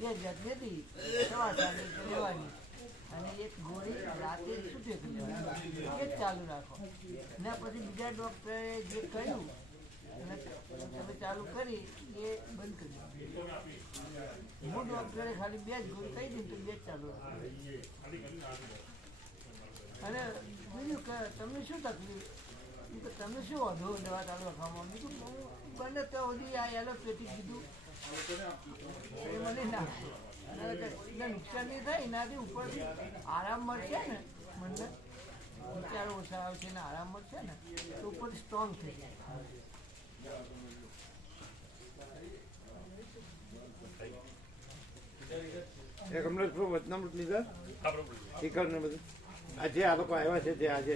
2 જાત હતી, સવાર સાંજે લેવાની અને એક ગોળી રાતે છૂટે કરી લેવાની, એ જ ચાલુ રાખો. ને પછી બીજા ડૉક્ટરે જે કહ્યું અને તમે ચાલુ કરી એ બંધ કરી દીધું. મૂળ ડૉક્ટરે ખાલી 2 જ ગોળી કહી દીધી તો 2 જ ચાલુ રાખો. અને બીજું કે તમને શું તકલીફ, કે તમે શું વધુ દવા ચાલુ રાખવામાં? બીજું બને તો સુધી આ એલોપેથી કીધું એ મને ના એટલે નુકસાન નહીં થાય, એનાથી ઉપર આરામ મળશે ને, મને વિચારો ઓછા આવશે ને આરામ મળશે ને તો ઉપર સ્ટ્રોંગ થઈ જાય. એક હમણાં વચનામૃત લીધા શિખર ને બધું આજે આ લોકો આવ્યા છે તે આજે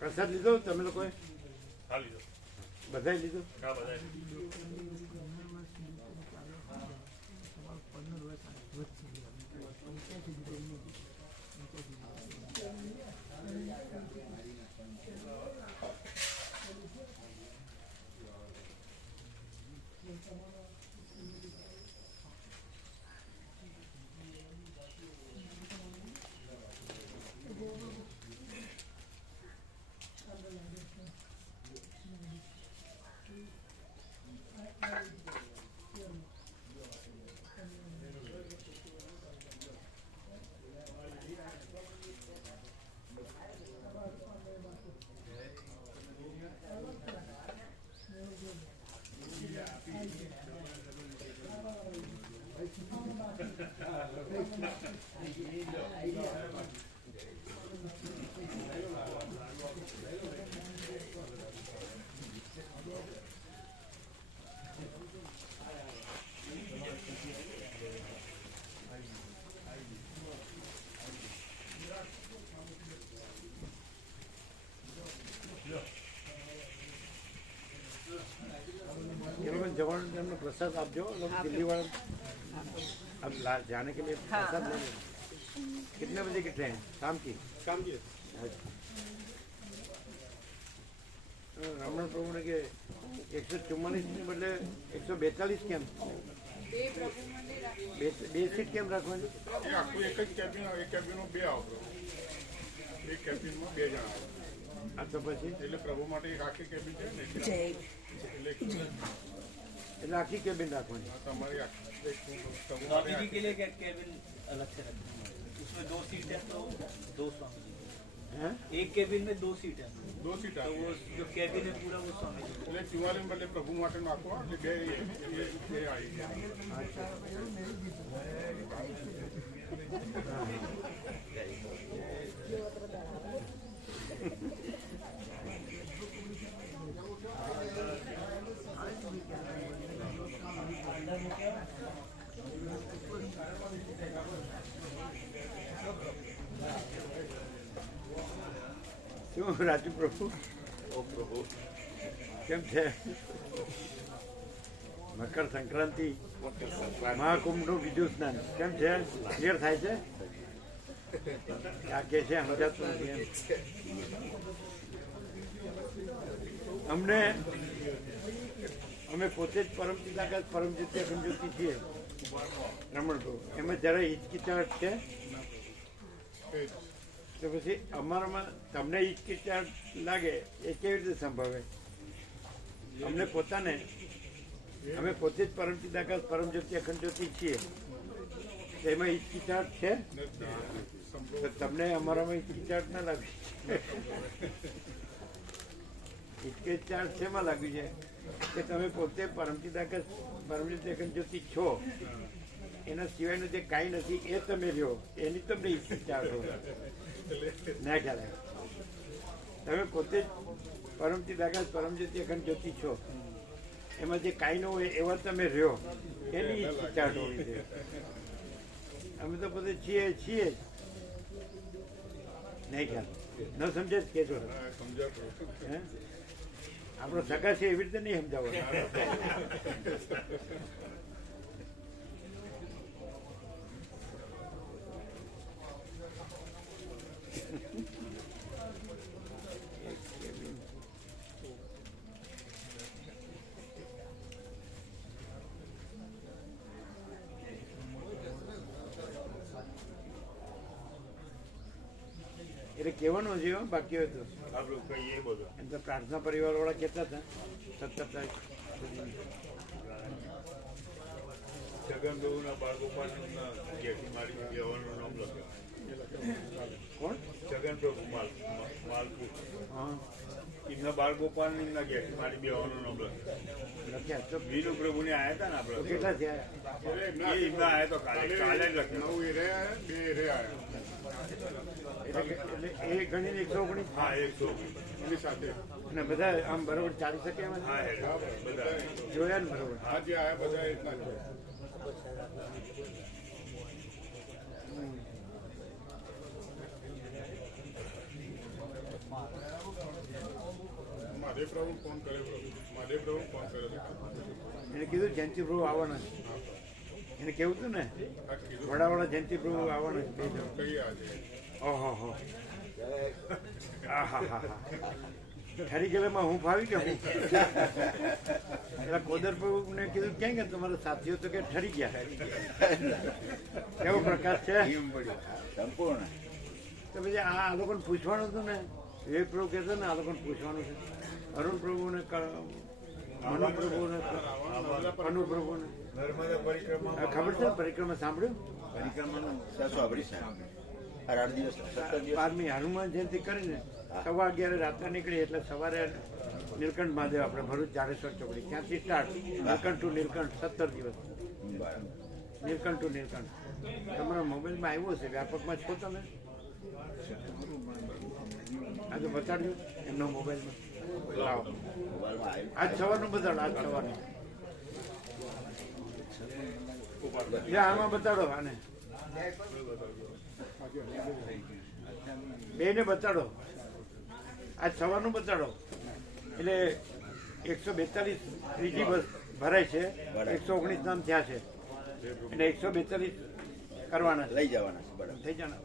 પ્રસાદ લીધો તમે લોકોએ? બધાએ લીધો? जवान ने प्रसाद आप जो लोग दिल्ली वाले अब जाने के लिए प्रसाद ले लें। कितने बजे की ट्रेन? शाम की रमण प्रभु ने के 144 ने बदले 142 કેમ? બે સીટ કેમ રાખવાની? આખું એક જ કેબિન, એક કેબિનમાં 2 આવતો, એક કેબિનમાં 2 જણા. આ તો પછી એટલે પ્રભુ માટે એક આખી કેબિન છે ને એટલે આખી કેબિન રાખવાની તમારી પ્રભુ स्वामी जी के लिए क्या केबिन अलग से रखना है उसमें 2 सीट है तो 2 स्वामी जी હે एक केबिन में 2 सीट है 2 सीट तो वो जो केबिन है पूरा वो स्वामी जी એટલે 44 બદલે પ્રભુ માટે નાખો એટલે બે આવી ગયા શું રાજુ પ્રભુ ઓ પ્રભુ કેમ છે મકર સંક્રાંતિ મહાકુંભનું બીજું સ્નાન કેમ છે ક્લિયર થાય છે આ કે છે સમજાતું નથી એમ અમને અમે પોતે જ પરમ પિતા પરમ જ્યોતિ અખંડ જ્યોતિ છીએ રમણ પ્રભુ એમાં જરા હિચકિચાટ છે તો પછી અમારામાં તમને હિચકિચાટ લાગે એ કેવી રીતે સંભવે અમને પોતાને અમે પોતે જ પરમ પિતા પરમ જ્યોતિ અખંડ જ્યોતિ છીએ તો એમાં હિચકિચાટ છે તો તમને અમારામાં હિચકિચાટ ના લાગે હિચકિચાટ શેમાં લાગ્યું છે કે તમે પોતે પરમ પિતા પરમ જ્યોતિ અખંડ જ્યોતિ છો એના સિવાયનું જે કાંઈ નથી એ તમે રહ્યો એની તમને હિચકિચાટ હોય ના ખ્યાલ આવે તમે પોતે જ પરમ પિતા પરમ જ્યોતિ અખંડ જ્યોતિ છો એમાં જે કાંઈ ન હોય એવા તમે રહ્યો એની હિચકિચાટ હોવી છે અમે તો પોતે છીએ જ નહીં ખ્યાલ ન સમજે જ કેજો હે આપણો સગા છે એવી રીતે નહીં સમજાવો એટલે કહેવાનું છે બાકી હોય તો આપણું કહીએ બધું એમ તો પ્રાર્થના પરિવાર વાળા કહેતા હતા 17 તારીખ સુધી જગન પ્રભુના બાળગોપાલના ગેટી મારી દેવાનું નામ લખ્યું કોણ જગન પ્રભુ માલપુર હા એમના બાળગોપાલ એમના ગેટી મારી બેવાનું નામ લખ્યા તો વિનુ પ્રભુને આવ્યા હતા ને આપણે કેટલા થયા એમના આવ્યા તો કાલે જ લખ્યું બે રે એટલે એ ગણીને 119 હા 100 એની સાથે અને બધા આમ બરોબર ચાલી શકે એમ હા બધા જોયા ને બરોબર હા જે આવ્યા બધા એટલા જ મહાદેવ પ્રભુ ફોન કર્યો મહાદેવ પ્રભુ ફોન કર્યો એને કીધું જયંતિ પ્રભુ આવવાના છે એને કેવું હતું ને વડાવાળા જયંતિ પ્રભુ આવવાના છે 2 જણ કઈ આજે ઓહો હો આહા ઠરી ગયેલામાં હું ફાવી ગયો પેલા કોદર પ્રભુને કીધું ક્યાં ગયા તમારા સાથીઓ તો કે ઠરી ગયા કેવો પ્રકાશ છે સંપૂર્ણ તો પછી આ લોકોને પૂછવાનું હતું ને વિવેક પ્રભુ કહેતો ને આ લોકોને પૂછવાનું છે અરુણ પ્રભુને મનુ પ્રભુને અનુ પ્રભુને ખબર છે પરિક્રમા સાંભળ્યું પરિક્રમાનું સાંભળી છે 8 દિવસ 17 દિવસ 12મી હનુમાન જયંતિ કરીને 11:15 રાત્રે નીકળી એટલે સવારે નીલકંઠ મહાદેવ આપણે ભરૂચ જાડેશ્વર ચોકડી ત્યાંથી સ્ટાર્ટ નીલકંઠ ટુ નીલકંઠ 17 દિવસ નીલકંઠ ટુ નીલકંઠ તમારા મોબાઈલમાં આવ્યો છે વ્યાપકમાં છો તમે આ તો બતાડજો એમનો મોબાઈલમાં લાવો આજ સવારનું બતાડો આજ સવારનું આમાં બતાડો આને બેને બતાડો આજ સવારનું બતાડો એટલે 142 ત્રીજી બસ ભરાય છે 119 નામ થયા છે એટલે 142 કરવાના લઈ જવાના છે બરાબર થઈ જવાના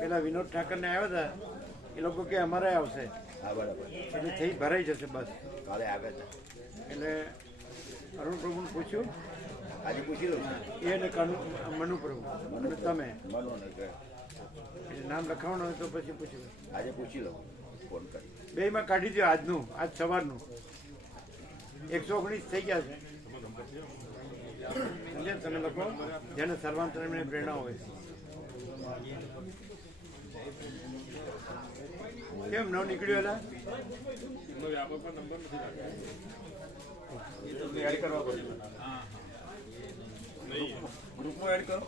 પેલા વિનોદ ઠાકરને આવ્યા હતા એ લોકો કે અમારે આવશે હા બરાબર એટલે થઈ ભરાઈ જશે બસ કાલે આવ્યા હતા એટલે અરુણ પ્રભુને પૂછ્યું આજે પૂછી લઉં એને મનુ પ્રભુ અને તમે મનોને નામ લખાવવાનું હોય તો પછી પૂછ્યું આજે પૂછી લઉં ફોન કરી. બેયમાં કાઢી દો આજનું, આજ સવારનું 119 થઈ ગયા છે. સમજ્યા તમે લોકો જેને સર્વાંતરમની પ્રેરણા હોય. કેમ ન નીકળ્યો એલા? એડ કરવા પડશે. ગ્રુપમાં એડ કરો.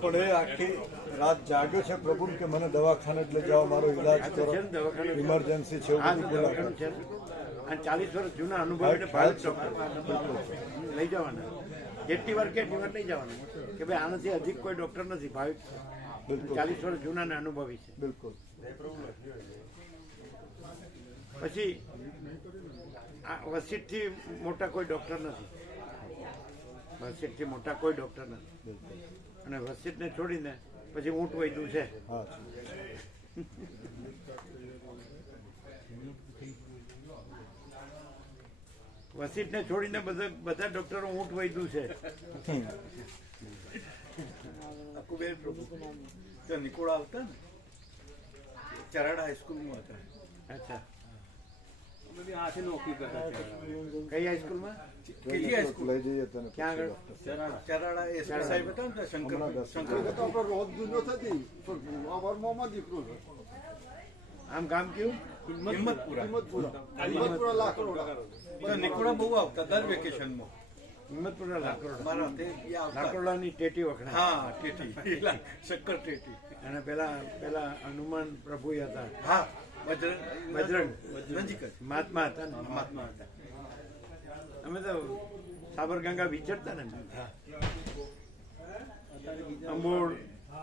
પણ એ આખી રાત જાગ્યો છે પ્રભુ કે મને દવાખાને જ લઈ જાઓ, મારો ઈલાજ કરો, ઇમરજન્સી છે એવું બધું બોલાવે છે. અને 40 વર્ષ જૂના અનુભવીને ભારત ડોક્ટર લઈ જવાના. જેટલી વાર કે એટલી વાર લઈ જવાના કે ભાઈ આનાથી અધિક કોઈ ડોક્ટર નથી. ભાવિક 40 વર્ષ જૂના ને અનુભવી છે. બિલકુલ. પછી આ વસીટથી મોટા કોઈ ડોક્ટર નથી. વસીટથી મોટા કોઈ ડોક્ટર નથી. અને વસીટને છોડીને પછી ઊંટ વૈદ્યું છે. વસીટને છોડીને બધા ડોક્ટરો ઊંટ વૈદ્યું છે. નિકોળા આવતા ને ચરાડા હાઈસ્કૂલમાં હતા. અચ્છા, હાથે નોકરી કરતા. કઈ હાઈસ્કૂલમાં? લઈ જઈએ તને. ક્યાં આગળ? ચરાડા એસપી સાહેબ હતા ને શંકર રોજ દુનિયો થતી અમાર મોમાં દીકરો છે. આમ ગામ કયું? હિંમતપુરા લાકડોડા. નિકોળા બહુ આવતા દર વેકેશનમાં. હિંમતપુરા લાકરોડા. મારા તે લાકરોડાની ટેટી વખણાય. હા ટેટી શક્કર ટેટી. અને પેલા હનુમાન પ્રભુ હતા. હા બજરંગ નજીક જ મહાત્મા હતા ને. મહાત્મા હતા. અમે તો સાબરગંગા વિચરતા ને. અંબોડ,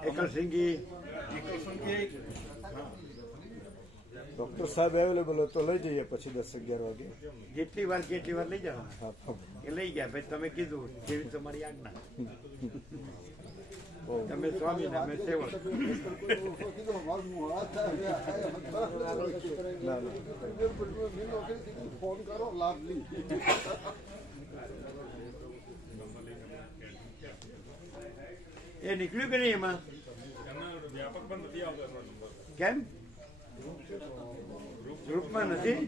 એકલસિંગી. ડોક્ટર સાહેબ અવેલેબલ હોય તો લઈ જઈએ પછી 10-11 વાગે. જેટલી વાર કે એટલી વાર લઈ જવાના. એ લઈ ગયા ભાઈ, તમે કીધું જેવી તમારી આજ્ઞા. તમે સ્વામી ને અમે સેવક. ફોન કરો, લાભ લી. એ નીકળ્યું કે નહીં એમાં? કેમ ગ્રુપમાં નથી?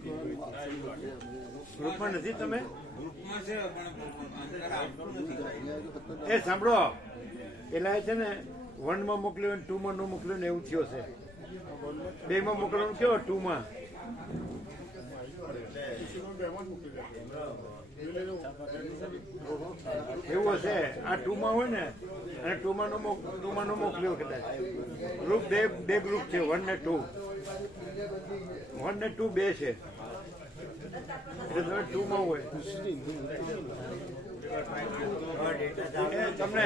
ગ્રુપમાં નથી તમે? એ સાંભળો, પેલા છે ને 1 માં મોકલ્યું 2 માં ન મોકલ્યું ને એવું થયું છે. 2 માં મોકલવાનું કેવો? 2 માં એવું હશે. આ 2 માં હોય ને, અને 2 માં નો મોકલ્યો કદાચ. ગ્રુપ બે ગ્રુપ છે, 1 ને 2. 1 ને 2 બે છે. એટલે તમે 2 માં હોય. તમને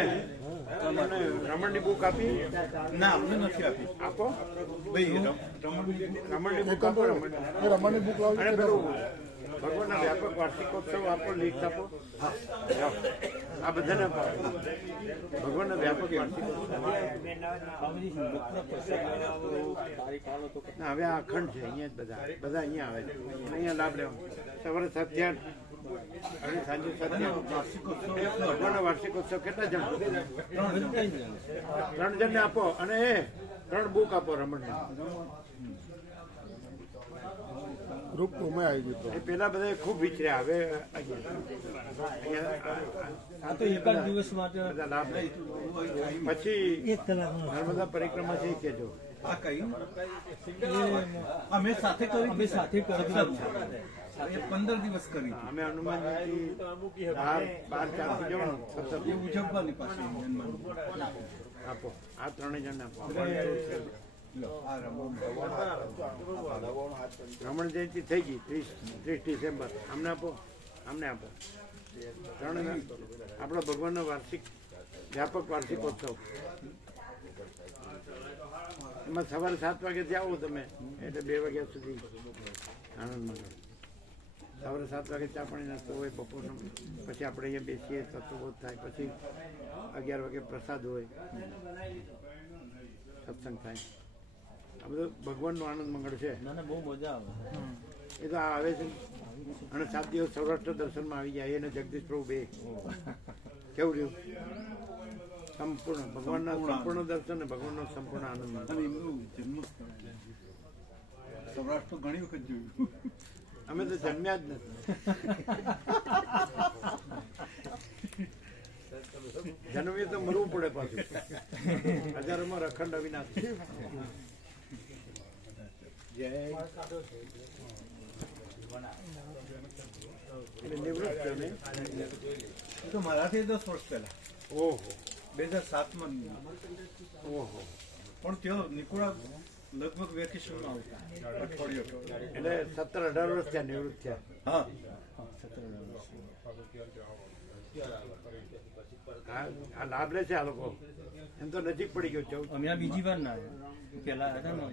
રમણની બુક આપી? ના અમને નથી આપી. આપો ભાઈ રમણની બુક આપો. રમણની બુક લાવી. અને પેલું ભગવાનના વ્યાપક વાર્ષિકોત્સવ આપો, લીસ્ટ આપો. આ બધાને આપો. ભગવાનના વ્યાપક વાર્ષિકોત્સવ. ના હવે આ અખંડ છે. અહીંયા જ બધા અહીંયા આવે છે. અહીંયા લાભ લેવાનો. સવારે 7 થી 8 અને સાંજે 7 થી 8 ભગવાનના વાર્ષિકોત્સવ. કેટલા જણ? 3 જણને આપો. અને એ 3 બુક આપો રમણને. ગ્રુપ ટુમાં આવી ગયું. એ પેલા બધા ખૂબ વિચર્યા. હવે આ તો એક જ દિવસ માટે બધા લાભ લે. પછી નર્મદા પરિક્રમા છે કેજો. આ કયું અમે સાથે કરી. અમે સાથે કરી. 15 દિવસ કરી. અમે હનુમાનજી 12-4 જવાનું સતત ઉજવવાની પાસે આપો. આ 3 જણને આપો. રમણ જયંતિ થઈ ગઈ 30 ડિસેમ્બર. અમને આપો. અમને આપો. 3 આપણો ભગવાનનો વાર્ષિક વ્યાપક વાર્ષિકોત્સવ. એમાં સવારે 7 વાગ્યાથી આવો તમે, એટલે 2 વાગ્યા સુધી આનંદ મંગળ. સવારે 7 વાગે ચા પાણી નાસ્તો હોય, બપોરનો પછી આપણે અહીંયા બેસીએ, સત્સંગ થાય, પછી 11 વાગે પ્રસાદ હોય, સત્સંગ થાય. આ બધું ભગવાનનો આનંદ મંગળ છે. બહુ મજા આવે. એ તો આ આવે છે અને 7 દિવસ સૌરાષ્ટ્ર દર્શનમાં આવી જાય. એને જગદીશ પ્રભુ બે કેવું રહ્યું? સંપૂર્ણ ભગવાનના સંપૂર્ણ દર્શન ને ભગવાનનો સંપૂર્ણ આનંદ. એમનું જન્મસ્થળ સૌરાષ્ટ્ર ઘણી વખત જોયું. અમે તો જન્મ્યા જ નથી. જન્મીએ તો મરવું પડે પાછું. હજારોમાં અખંડ અવિનાશ. એટલે નિવૃત્ત થયો ને? તો મારાથી 10 વર્ષ પહેલા. ઓહો. 2007માં. ઓહો. પણ ત્યાં નિકોળા લગભગ વેકેશનમાં આવતા અઠવાડિયું. એટલે 17-18 વર્ષ ત્યાં નિવૃત્ત થયા. હા, આ લાભ લે છે આ લોકો. એમ તો નજીક પડી ગયો. 14 અમે આ બીજી વાર ના પેલા હતા ને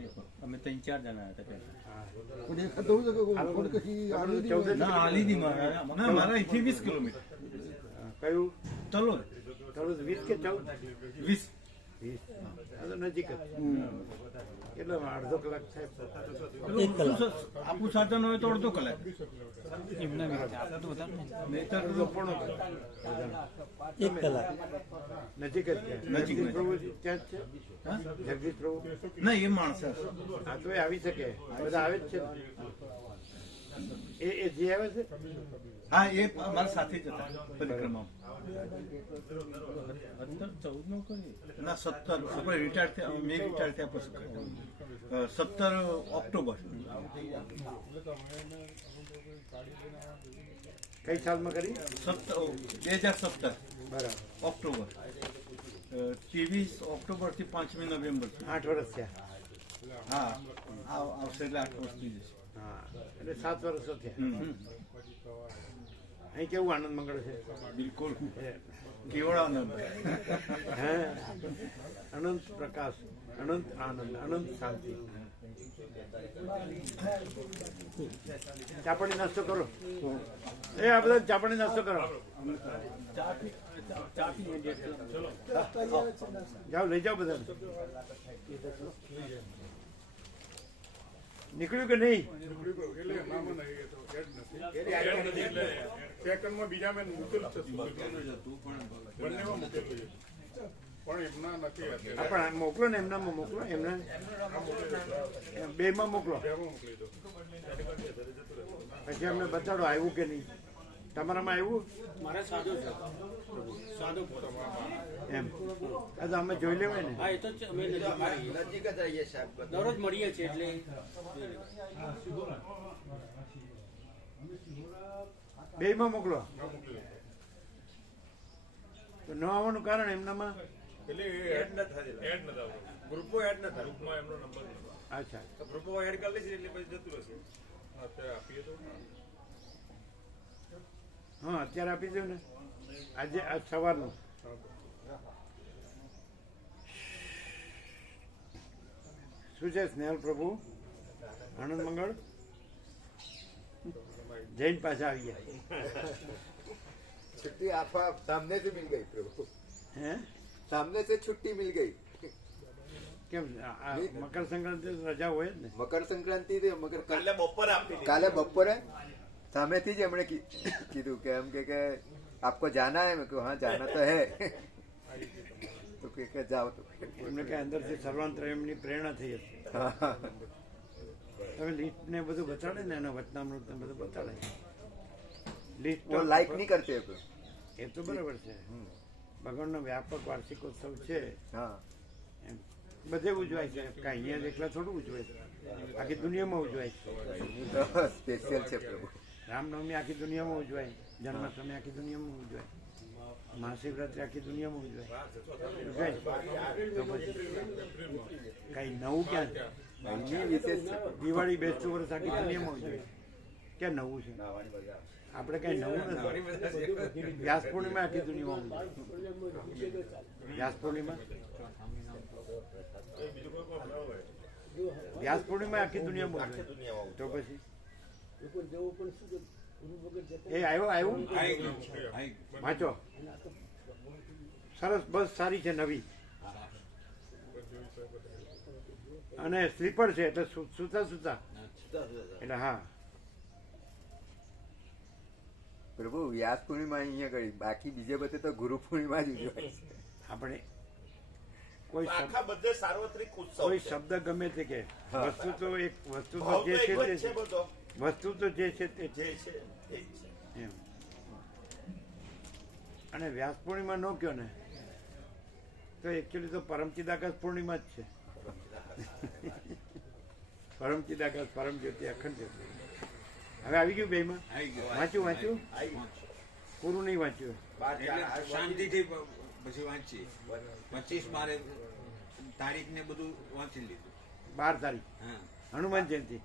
અમે 3-4 જણા હતા પેલા. ના આલીદી મારા અહીંથી 20 કિલોમીટર. કયું? તલોદ. તલોદ 20 કે 14? 20. આ તો નજીક જ. એટલે અડધો કલાક થાય. આપું સાધન હોય તો અડધો કલાક. પોણો કલાક. 1 કલાક. નજીક જ છે. જગદીશ પ્રભુ ત્યાં જ છે. જગદીશ પ્રભુ ના, એ માણસ. હા, તો એ આવી શકે. બધા આવે જ છે. એ જે આવે છે. હા, એ મારા સાથે જ હતા પરિક્રમા. 14 નો કરી ના, 17 આપણે રિટાયર થયા. મેં રિટાયર થયા પછી 17 ઓક્ટોબર. કઈ સાલમાં કરી? 2017 બરાબર. ઓક્ટોબર. 23 ઓક્ટોબર થી 5મી નવેમ્બર. 8 વર્ષ થયા. હા, આવશે એટલે 8 વર્ષ થઈ જશે. હા, એટલે 7 વર્ષ થયા. અહીં કેવું આનંદ મંગળ છે? બિલકુલ કેવળ આનંદ. હે, અનંત પ્રકાશ, અનંત આનંદ, અનંત શાંતિ. ચાપણી નાસ્તો કરો. એ આ બધા ચાપણી નાસ્તો કરો. જાઓ, લઈ જાઓ બધા. નીકળ્યું કે નહીં? સેકન્ડમાં બીજા મેં મૂકેલું છે, બંનેમાં મૂકેલું છે, પણ એમના નથી. પણ મોકલો ને, એમનામાં મોકલો. એમના 2માં મોકલો. પછી અમને બતાડો આવ્યું કે નહીં. તમારામાં આવ્યું? મારે સાદો છે, સાદો એમ. આ તો અમે જોઈ લેવાય ને. હા, એ તો અમે નજીક જ આવીએ સાહેબ, દરરોજ મળીએ છીએ એટલે. બેયમાં મોકલો. તો ન આવવાનું કારણ એમનામાં? એટલે એડ ન થાય, ગ્રુપો એડ ન થાય. ગ્રુપમાં એમનો નંબર નથી. અચ્છા, ગ્રુપો એડ કરી લેશે એટલે પછી જતું રહેશે. અત્યારે આપીએ તો. હા, અત્યારે આપી દો ને. આજે આજ સવારનું. શું છે સ્નેહલ પ્રભુ? આનંદ મંગળ જૈન પાછા આવી ગયા. छुट्टी आपको सामने से मिल गई प्रभु, હે, सामने से छुट्टी मिल गई. કેમ મકર સંક્રાંતિ રજા હોય જ ને? मकर संक्रांति थी, मकर કાલે બપોરે આપી દીધી. काले बपोरे सामने थी हमने कीधु કે એમ કે आपको जाना है. मैं हाँ जाना तो है. तो કે જાઓ. તો એમને કઈ અંદરથી સર્વાંતર એમની પ્રેરણા થઈ હશે. તમે લિસ્ટ ને બધું બતાડે ને, એના વચનામૃત ને બધું બતાડે. લિસ્ટ वो लाइक नहीं करते हैं. એ તો બરાબર છે. ભગવાનનો વ્યાપક વાર્ષિકોત્સવ છે. हाँ, એમ બધે ઉજવાય છે. કાંઈ અહીંયા જ એકલા થોડું ઉજવાય છે. આખી દુનિયામાં ઉજવાય છે. तो स्पेशल है प्रभु. રામનવમી આખી દુનિયામાં ઉજવાય. જન્માષ્ટમી આખી દુનિયામાં ઉજવાય. મહાશિવરાત્રી આખી દુનિયામાં ઉજવાય. તો પછી કઈ નવું ક્યાં છે? विशेष है. દિવાળી, બેસતું વર્ષ આખી દુનિયામાં ઉજવાય. ક્યાં નવું છે? આપણે કઈ નવું નથી. વ્યાસ પૂર્ણિમા આખી દુનિયામાં ઉજવાય. વ્યાસ પૂર્ણિમા, વ્યાસ પૂર્ણિમા આખી દુનિયામાં ઉજવાય. તો પછી એ આવ્યો વાંચો. સરસ, બસ સારી છે, નવી, અને સ્લીપર છે એટલે સુતા એટલે હા. પ્રભુ વ્યાસ પૂર્ણિમા અહીંયા કરી, બાકી બીજે બધે તો ગુરુ પૂર્ણિમા જ ઉજવાય છે. આપણે કોઈ આખા બધે સાર્વત્રિક ઉત્સવ કોઈ છે. શબ્દ ગમે તે કે વસ્તુ તો એક વસ્તુ તો ભાવ તો જે એક છે જ તે છે બધો. વસ્તુ તો જે છે તે જે છે એ જ છે. એમ. અને વ્યાસ પૂર્ણિમા નો કયો ને તો એકચ્યુઅલી તો પરમચિદાકાશ પૂર્ણિમા જ છે. પરમચિદાકાશ, પરમ જ્યોતિ, અખંડ જ્યોતિ. હવે આવી ગયું બેમાં? વાંચ્યું પૂરું નહીં વાંચ્યું. શાંતિથી પછી વાંચીએ. 25 મારે તારીખ ને બધું વાંચી લીધું. 12 તારીખ હનુમાન જયંતિ,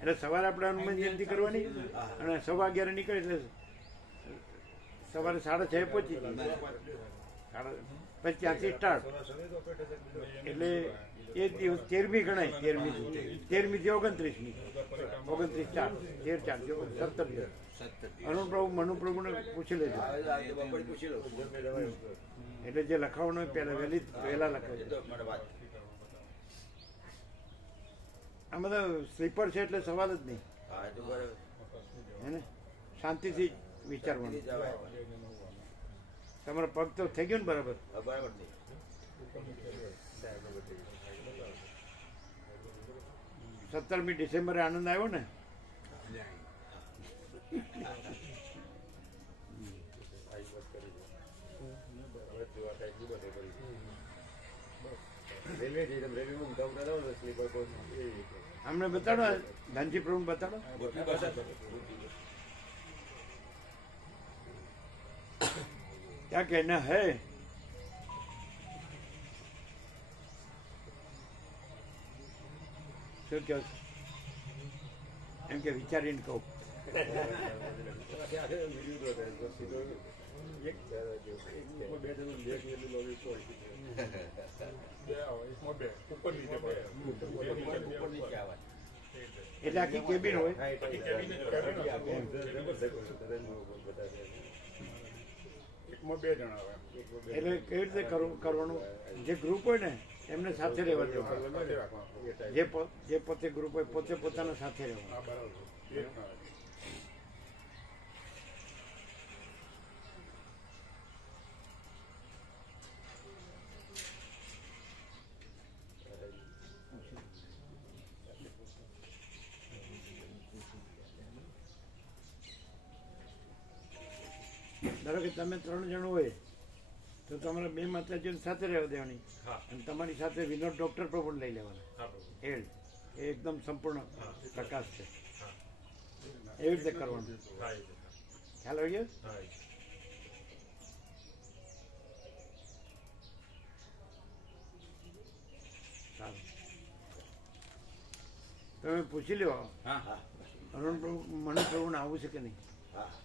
એટલે સવારે આપણે હનુમાન જયંતિ કરવાની અને 11:15 નીકળે એટલે સવારે 6:30 પહોંચી પછી ત્યાંથી સ્ટાર્ટ, એટલે એ દિવસ 13મી ગણાય. 13મી થી 29મી, 29 4 13 4 17 દિવસ. અનુપ્રભુ મનુપ્રભુને પૂછી લેજો, એટલે જે લખાવવાનું હોય પહેલા વહેલા લખાવજો. આ બધા સ્લીપર છે એટલે સવાલ જ નહીં, હે ને? શાંતિથી વિચારવાનું. તમારો પગ તો થઈ ગયો ને બરાબર? 17મી ડિસેમ્બરે આનંદ આવ્યો ને? અમને બતાડો, ધનજી પ્રભુ બતાડો. क्या कहना है? શું કહો છો? એમ કે વિચારીને કહું. એટલે આખી કેબિન હોય. એટલે કેવી રીતે કરવાનું? જે ગ્રુપ હોય ને એમને સાથે રહેવા દેવાનું. જે પોતે ગ્રુપ હોય પોતે પોતાના સાથે રહેવાનું. ધારો કે તમે 3 જણ હોય તો તમારા 2 માતાજીઓ સાથે રહેવા દેવાની, અને તમારી સાથે વિનોદ ડોક્ટર પર પણ લઈ લેવાના. એ એકદમ સંપૂર્ણ પ્રકાશ છે, એવી રીતે કરવાનું. ખ્યાલ આવી ગયો? સારું, તમે પૂછી લો અરુણ પ્રભુ, મને પ્રભુને આવવું છે કે નહીં.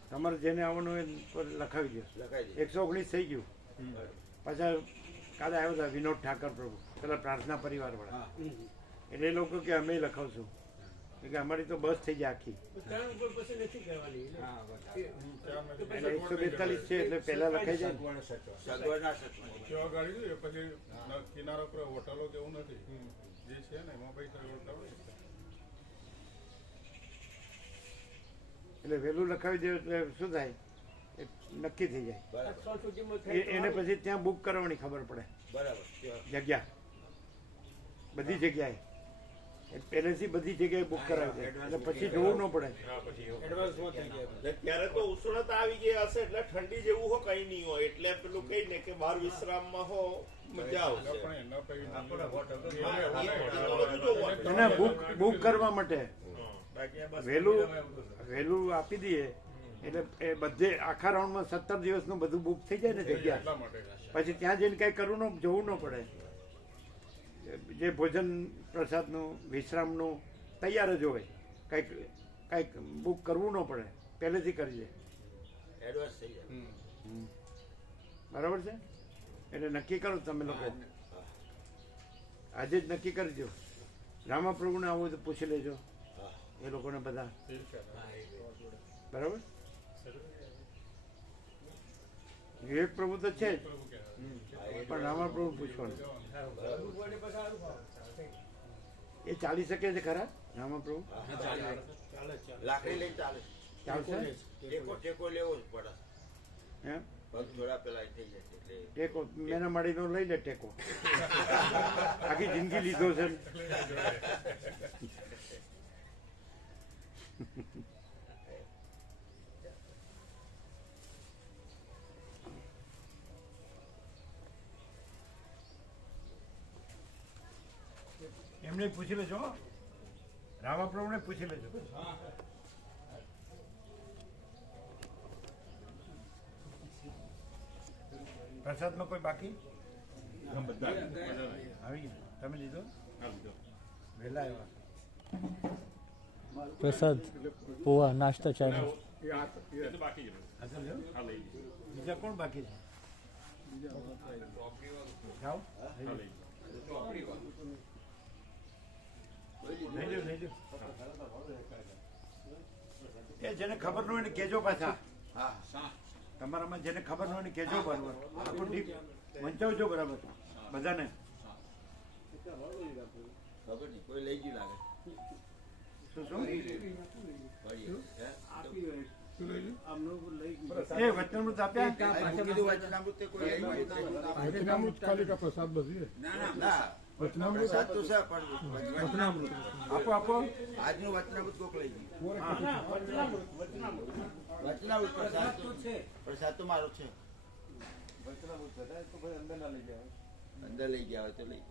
તમારે જેને આવવાનું હોય પર લખાવી દો. 119 થઈ ગયું. પાછા કાલે આવ્યો હતા વિનોદ ઠાકર પ્રભુ, પેલા પ્રાર્થના પરિવાર વાળા, એટલે એ લોકો કે અમે લખાવશું, કે અમારી તો બસ થઈ જાય આખી. એટલે 142 છે એટલે પહેલા લખાઈ જાય. કિનારા પર હોટલો કેવું નથી, જે છે ને એમાં પૈસા. એટલે વહેલું લખાવી દે એટલે શું થાય, નક્કી થઈ જાય. એને પછી ત્યાં બુક કરવાની ખબર પડે, જગ્યા બધી જગ્યાએ પહેલેથી બધી જગ્યાએ બુક કરાવી દે, એટલે પછી જોવું ન પડે. ત્યારે તો ઉષ્ણતા આવી ગઈ હશે એટલે ઠંડી જેવું હો કઈ નહીં હોય, એટલે પેલું કઈ ને કે બહાર વિશ્રામમાં હો મજા આવશે. એને બુક કરવા માટે વહેલું આપી દઈએ એટલે એ બધે આખા રાઉન્ડમાં 17 દિવસનું બધું બુક થઈ જાય ને જગ્યા. પછી ત્યાં જઈને કઈ કરવું ન, જોવું ન પડે. જે ભોજન પ્રસાદનું વિશ્રામનું તૈયાર જ હોય, કંઈક બુક કરવું ન પડે, પહેલેથી કરી દે. બરાબર છે? એટલે નક્કી કરો તમે લોકો, આજે જ નક્કી કરી દો. રામાપ્રભુને આવું તો પૂછી લેજો એ લોકોને બધા. બરાબર. વિવેક પ્રભુ તો છે જ, પણ રામા પ્રભુ પૂછવાનું એ ચાલી શકે છે ખરા રામા પ્રભુ? લાકડી લઈને ચાલે. ચાલશે? ટેકો લેવો જ પડે. એમ પગ થોડા પેલા થઈ જાય એટલે ટેકો મેના માડીનો લઈ લે ટેકો. આખી જિંદગી લીધો છે. એમને પૂછી લેજો, રામા પ્રભુને પૂછી લેજો. પ્રસાદમાં કોઈ બાકી આવી ગયું? તમે લીધો? વહેલા આવ્યા. પ્રસાદ પોવા નાસ્તા ચા બીજા કોણ બાકી છે? જાઓ લઈ લો. એ જેને ખબર ન હોય ને કેજો પાછા. તમારામાં જેને ખબર ન હોય ને કેજો બરાબર. આખું ડીપ વંચાવજો બરાબર બધાને. ખબર નહીં કોઈ લઈ ગયું લાગે. શું એ વચનામૃત આપ્યા? વચનામૃત તે કોઈ લઈ ગયું. ના પ્રસાદ તો છે પણ આપો આપો. આજનું વચનામૃત કોક લઈ ગયું. વચનામૃત પ્રસાદ તો મારો છે. અંદર લઈ ગયા હોય તો લઈ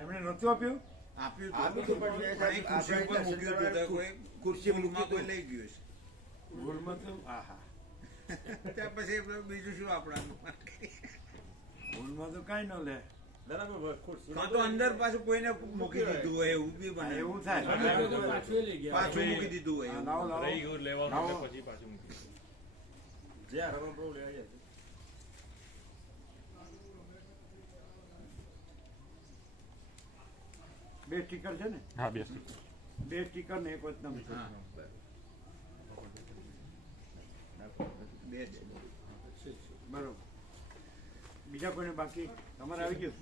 એમણે નહોતું આપ્યું? ખુરશી મૂકી કોઈ લઈ ગયું છે. ભૂલમાં તો આહા ત્યાં પછી બીજું શું આપણાનું? ભૂલમાં તો કાંઈ ન લે. કાં તો અંદર પાછું કોઈને મૂકી દીધું હોય એવું બી બને. એવું થાય. પાછું મૂકી દીધું હોય એવું. લાવો લાવો. પછી પાછું મૂકી. જ્યાં રમણ પ્રભુ લેવા જાય. બે સ્ટીકર છે ને? હા, બે સ્ટીકર ને એક વચનામૃત. બરોબર. બીજા કોઈને બાકી? તમારે આવી ગયું?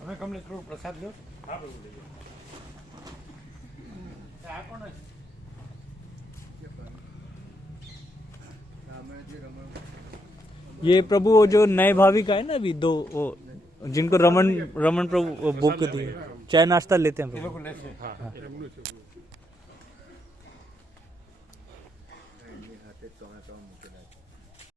તમે કમલેશ પ્રભુ પ્રસાદ લો. આ કોણ છે? ये प्रभु वो जो नए भाविक आए ना अभी दो वो जिनको रमन प्रभु बुक दी चाय नाश्ता लेते हैं એ प्रभु. લોકો લેશે.